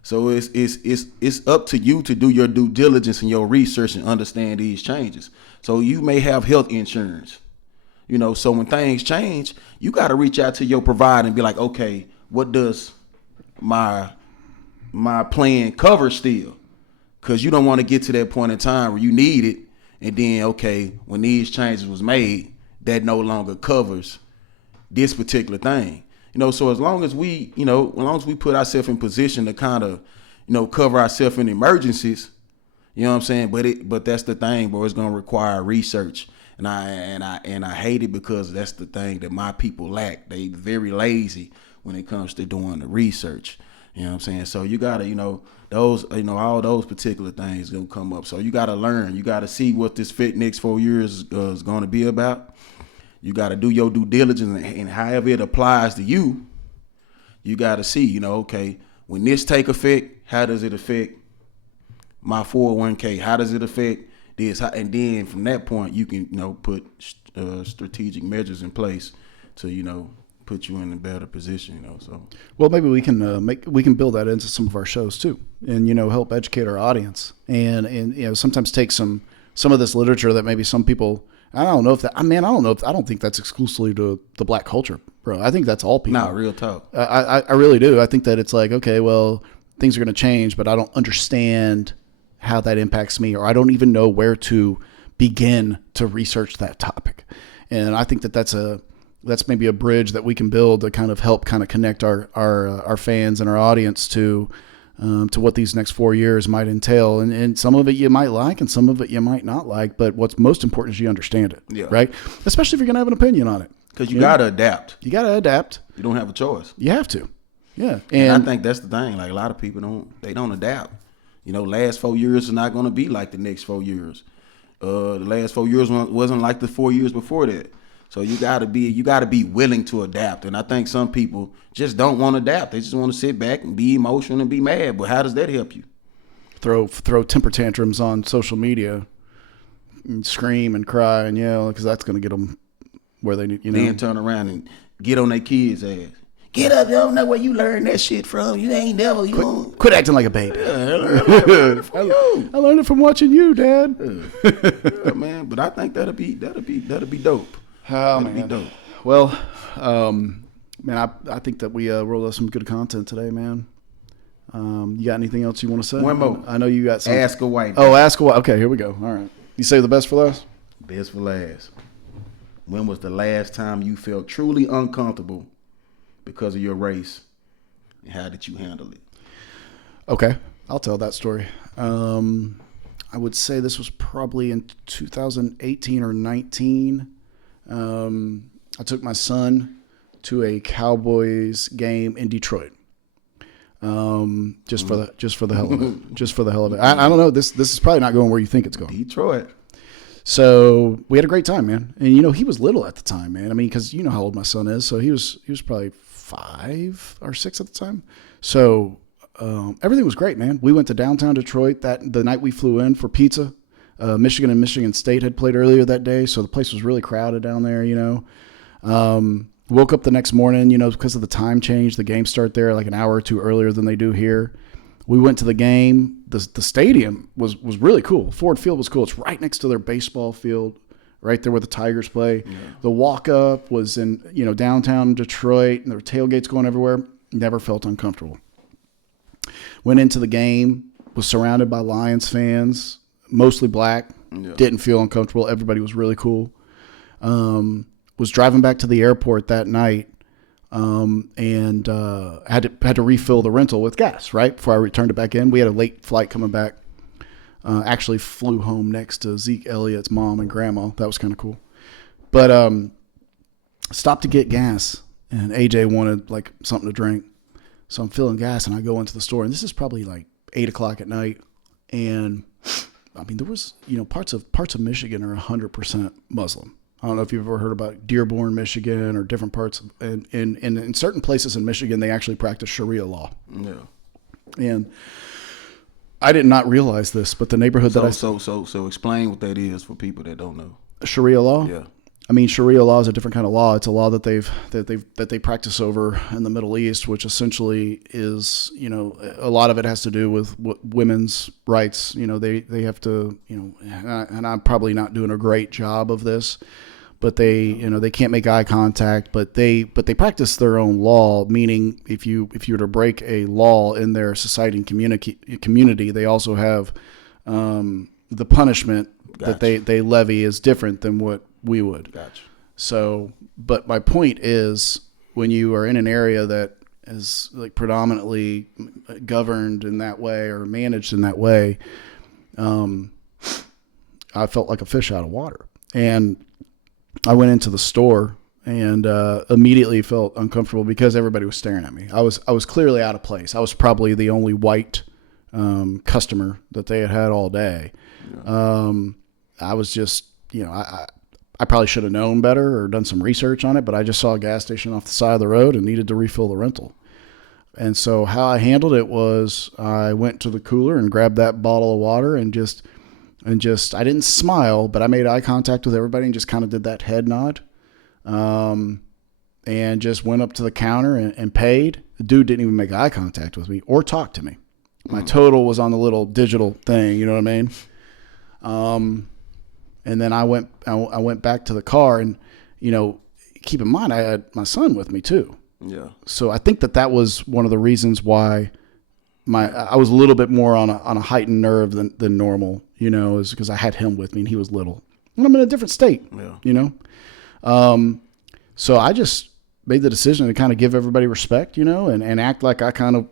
So it's up to you to do your due diligence and your research and understand these changes. So you may have health insurance. So when things change, you got to reach out to your provider and be like, okay, what does my plan cover still? Because you don't want to get to that point in time where you need it, and then, okay, when these changes was made, that no longer covers this particular thing. So as long as we put ourselves in position to kind of, cover ourselves in emergencies, you know what I'm saying? But that's the thing, bro. It's gonna require research, and I hate it because that's the thing that my people lack. They very lazy when it comes to doing the research. You know what I'm saying? So you gotta, those, all those particular things gonna come up. So you gotta learn. You gotta see what this next 4 years is gonna be about. You gotta do your due diligence, and however it applies to you, you gotta see, okay, when this take effect, how does it affect my 401k? How does it affect this? And then from that point, you can, put strategic measures in place to, put you in a better position, So, well, maybe we can build that into some of our shows too, and help educate our audience, and sometimes take some of this literature that maybe some people. I don't know if that. I don't think that's exclusively to the black culture, bro. I think that's all people. Nah, real talk. I really do. I think that it's like, okay, well, things are going to change, but I don't understand how that impacts me, or I don't even know where to begin to research that topic. And I think that that's maybe a bridge that we can build to kind of help kind of connect our fans and our audience to what these next 4 years might entail. And some of it you might like and some of it you might not like, but what's most important is you understand it, right? Especially if you're going to have an opinion on it. Because you got to adapt. You got to adapt. You don't have a choice. You have to. Yeah. And I think that's the thing. Like, a lot of people don't adapt. Last 4 years is not going to be like the next 4 years. The last 4 years wasn't like the 4 years before that. So you gotta be willing to adapt. And I think some people just don't want to adapt. They just want to sit back and be emotional and be mad. But how does that help you? Throw temper tantrums on social media, and scream and cry and yell, because that's going to get them where they need. Then turn around and get on their kids' ass. Get up! You don't know where you learned that shit from. You ain't never. Quit acting like a baby. I learned it from watching you, Dad. Yeah, man. But I think that'll be dope. Oh, man. Be dope. Well, man, I think that we rolled out some good content today, man. You got anything else you want to say? One more. I know you got something. Ask a white. Oh, ask a white. Okay, here we go. All right. You say the best for last? Best for last. When was the last time you felt truly uncomfortable because of your race, and how did you handle it? Okay, I'll tell that story. I would say this was probably in 2018 or 19. I took my son to a Cowboys game in Detroit. Just for the hell of it. Just for the hell of it. I don't know. This is probably not going where you think it's going. Detroit. So we had a great time, man. And he was little at the time, man. I mean, because you know how old my son is. So he was probably 5 or 6 at the time. So everything was great, man. We went to downtown Detroit the night we flew in for pizza. Michigan and Michigan State had played earlier that day, so the place was really crowded down there. Woke up the next morning, because of the time change. The games start there like an hour or two earlier than they do here. We went to the game. The stadium was really cool. Ford Field was cool. It's right next to their baseball field, right there where the Tigers play. Yeah. The walk up was in downtown Detroit, and there were tailgates going everywhere. Never felt uncomfortable. Went into the game, was surrounded by Lions fans, mostly black. Yeah. Didn't feel uncomfortable. Everybody was really cool. Was driving back to the airport that night, and had to refill the rental with gas, right, before I returned it back in. We had a late flight coming back. Actually flew home next to Zeke Elliott's mom and grandma. That was kind of cool. But stopped to get gas, and AJ wanted like something to drink. So I'm filling gas, and I go into the store, and this is probably like 8 o'clock at night. And I mean, there was, parts of Michigan are 100% Muslim. I don't know if you've ever heard about Dearborn, Michigan, or different parts. And in certain places in Michigan, they actually practice Sharia law. Yeah. And I did not realize this, but the neighborhood So explain what that is for people that don't know. Sharia law? Yeah. I mean, Sharia law is a different kind of law. It's a law that they practice over in the Middle East, which essentially is, a lot of it has to do with women's rights. They have to, and I'm probably not doing a great job of this, but they can't make eye contact, but they practice their own law. Meaning, if you were to break a law in their society and community, they also have the punishment that they levy is different than what we would. Gotcha. So, but my point is, when you are in an area that is like predominantly governed in that way or managed in that way, I felt like a fish out of water. And I went into the store and immediately felt uncomfortable because everybody was staring at me. I was clearly out of place. I was probably the only white customer that they had all day. Yeah. I was just, I probably should have known better or done some research on it, but I just saw a gas station off the side of the road and needed to refill the rental. And so how I handled it was I went to the cooler and grabbed that bottle of water and just I didn't smile, but I made eye contact with everybody and just kind of did that head nod. And just went up to the counter and paid. The dude didn't even make eye contact with me or talk to me. My total was on the little digital thing, you know what I mean? And then I went back to the car, and keep in mind I had my son with me too. Yeah. So I think that was one of the reasons why I was a little bit more on a heightened nerve than normal. Is because I had him with me and he was little, and I'm in a different state. Yeah. So I just made the decision to kind of give everybody respect, and act like I kind of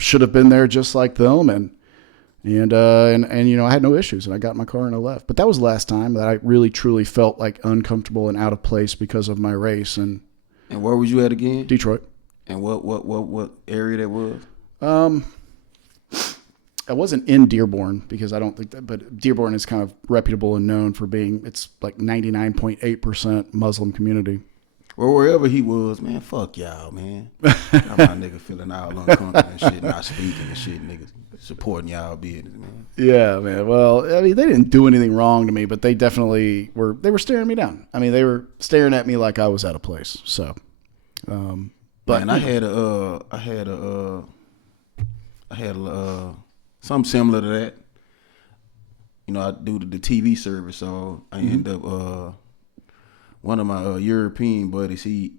should have been there just like them, and I had no issues, and I got in my car and I left. But that was the last time that I really truly felt like uncomfortable and out of place because of my race. And where was you at again? Detroit. And what area that was? I wasn't in Dearborn because I don't think that, but Dearborn is kind of reputable and known for being, it's like 99.8% Muslim community. Well, wherever he was, man, fuck y'all, man. Got my nigga feeling all uncomfortable and shit, not speaking and shit, niggas supporting y'all business, man. Yeah, man. Well, I mean, they didn't do anything wrong to me, but they definitely were staring me down. I mean, they were staring at me like I was out of place. So, but man, I had something similar to that. I do the TV service, so I end up one of my European buddies, he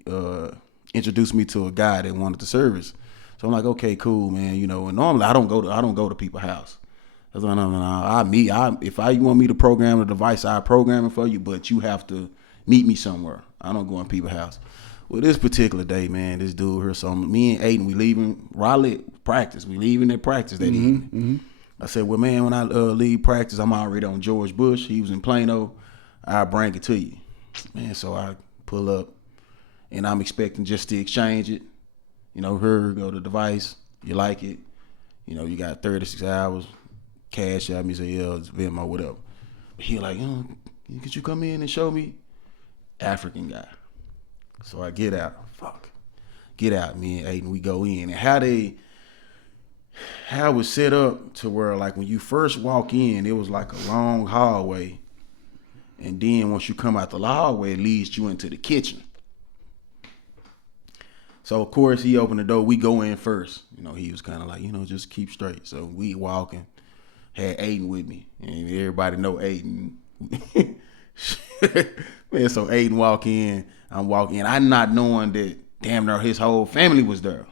introduced me to a guy that wanted the service. So I'm like, okay, cool, man. And normally I don't go to people's house. I was like, no. If you want me to program the device, I program it for you, but you have to meet me somewhere. I don't go in people's house. Well, this particular day, man, this dude here, so me and Aiden, we leaving Raleigh practice. We leaving at practice that evening. I said, well, man, when I leave practice, I'm already on George Bush. He was in Plano. I'll bring it to you. Man, so I pull up, and I'm expecting just to exchange it. You know, go to the device. You like it. You know, you got 36 hours. Cash out me, say, yeah, it's Venmo, whatever. But he like, could you come in and show me? African guy. So I get out. Get out, me and Aiden, we go in. And how it was set up to where, like, when you first walk in, it was like a long hallway. And then once you come out the hallway, it leads you into the kitchen. So, of course, he opened the door. We go in first. You know, he was kind of like, just keep straight. So we walking. Had Aiden with me. And everybody know Aiden. Man, so Aiden walk in. I'm walking in. I'm not knowing that damn near his whole family was there.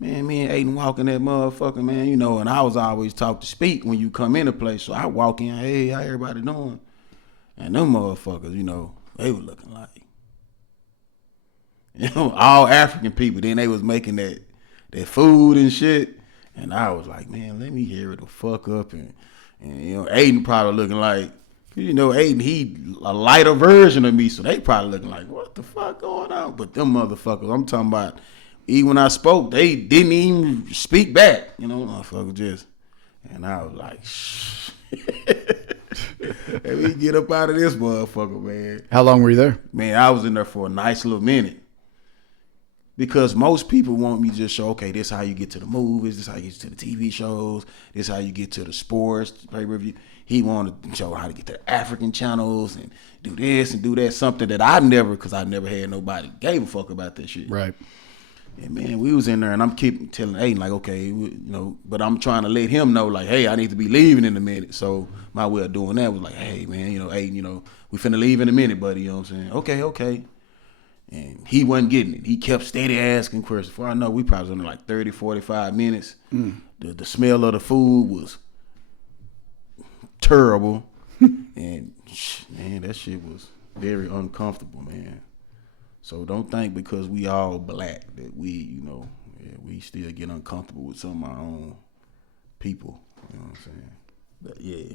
Man, me and Aiden walking that motherfucker, man, and I was always taught to speak when you come in a place. So I walk in, hey, how everybody doing? And them motherfuckers, they were looking like, all African people. Then they was making that food and shit. And I was like, man, let me hear it the fuck up. And Aiden probably looking like, Aiden, he a lighter version of me. So they probably looking like, what the fuck going on? But them motherfuckers, I'm talking about, even when I spoke, they didn't even speak back. Motherfuckers just. And I was like, shh. Let me get up out of this motherfucker, man. How long were you there? Man, I was in there for a nice little minute. Because most people want me to just show, okay, this is how you get to the movies, this is how you get to the TV shows, this is how you get to the sports, pay-per-view. He wanted to show how to get to the African channels and do this and do that, something that because I never had nobody gave a fuck about that shit. Right. And man, we was in there and I'm keep telling Aiden, like, okay, but I'm trying to let him know, like, hey, I need to be leaving in a minute. So my way of doing that was like, hey, man, Aiden, we finna leave in a minute, buddy. You know what I'm saying? Okay. And he wasn't getting it. He kept steady asking questions. Before I know, we probably was in like 30, 45 minutes. The smell of the food was terrible. And, man, that shit was very uncomfortable, man. So don't think because we all black that we still get uncomfortable with some of our own people. You know what I'm saying? But, yeah.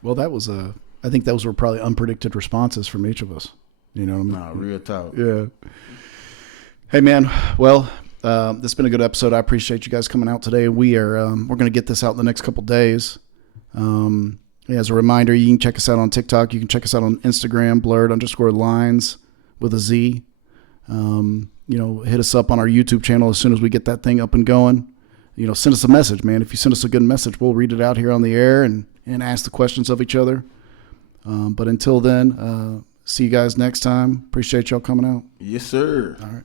Well, I think those were probably unpredicted responses from each of us. You know what I mean? Nah, real talk. Yeah. Hey, man. Well, this has been a good episode. I appreciate you guys coming out today. We're going to get this out in the next couple days. As a reminder, you can check us out on TikTok. You can check us out on Instagram, blurred_lines with a Z. Hit us up on our YouTube channel as soon as we get that thing up and going. Send us a message, man. If you send us a good message, we'll read it out here on the air and ask the questions of each other. But until then, see you guys next time. Appreciate y'all coming out. Yes, sir. All right.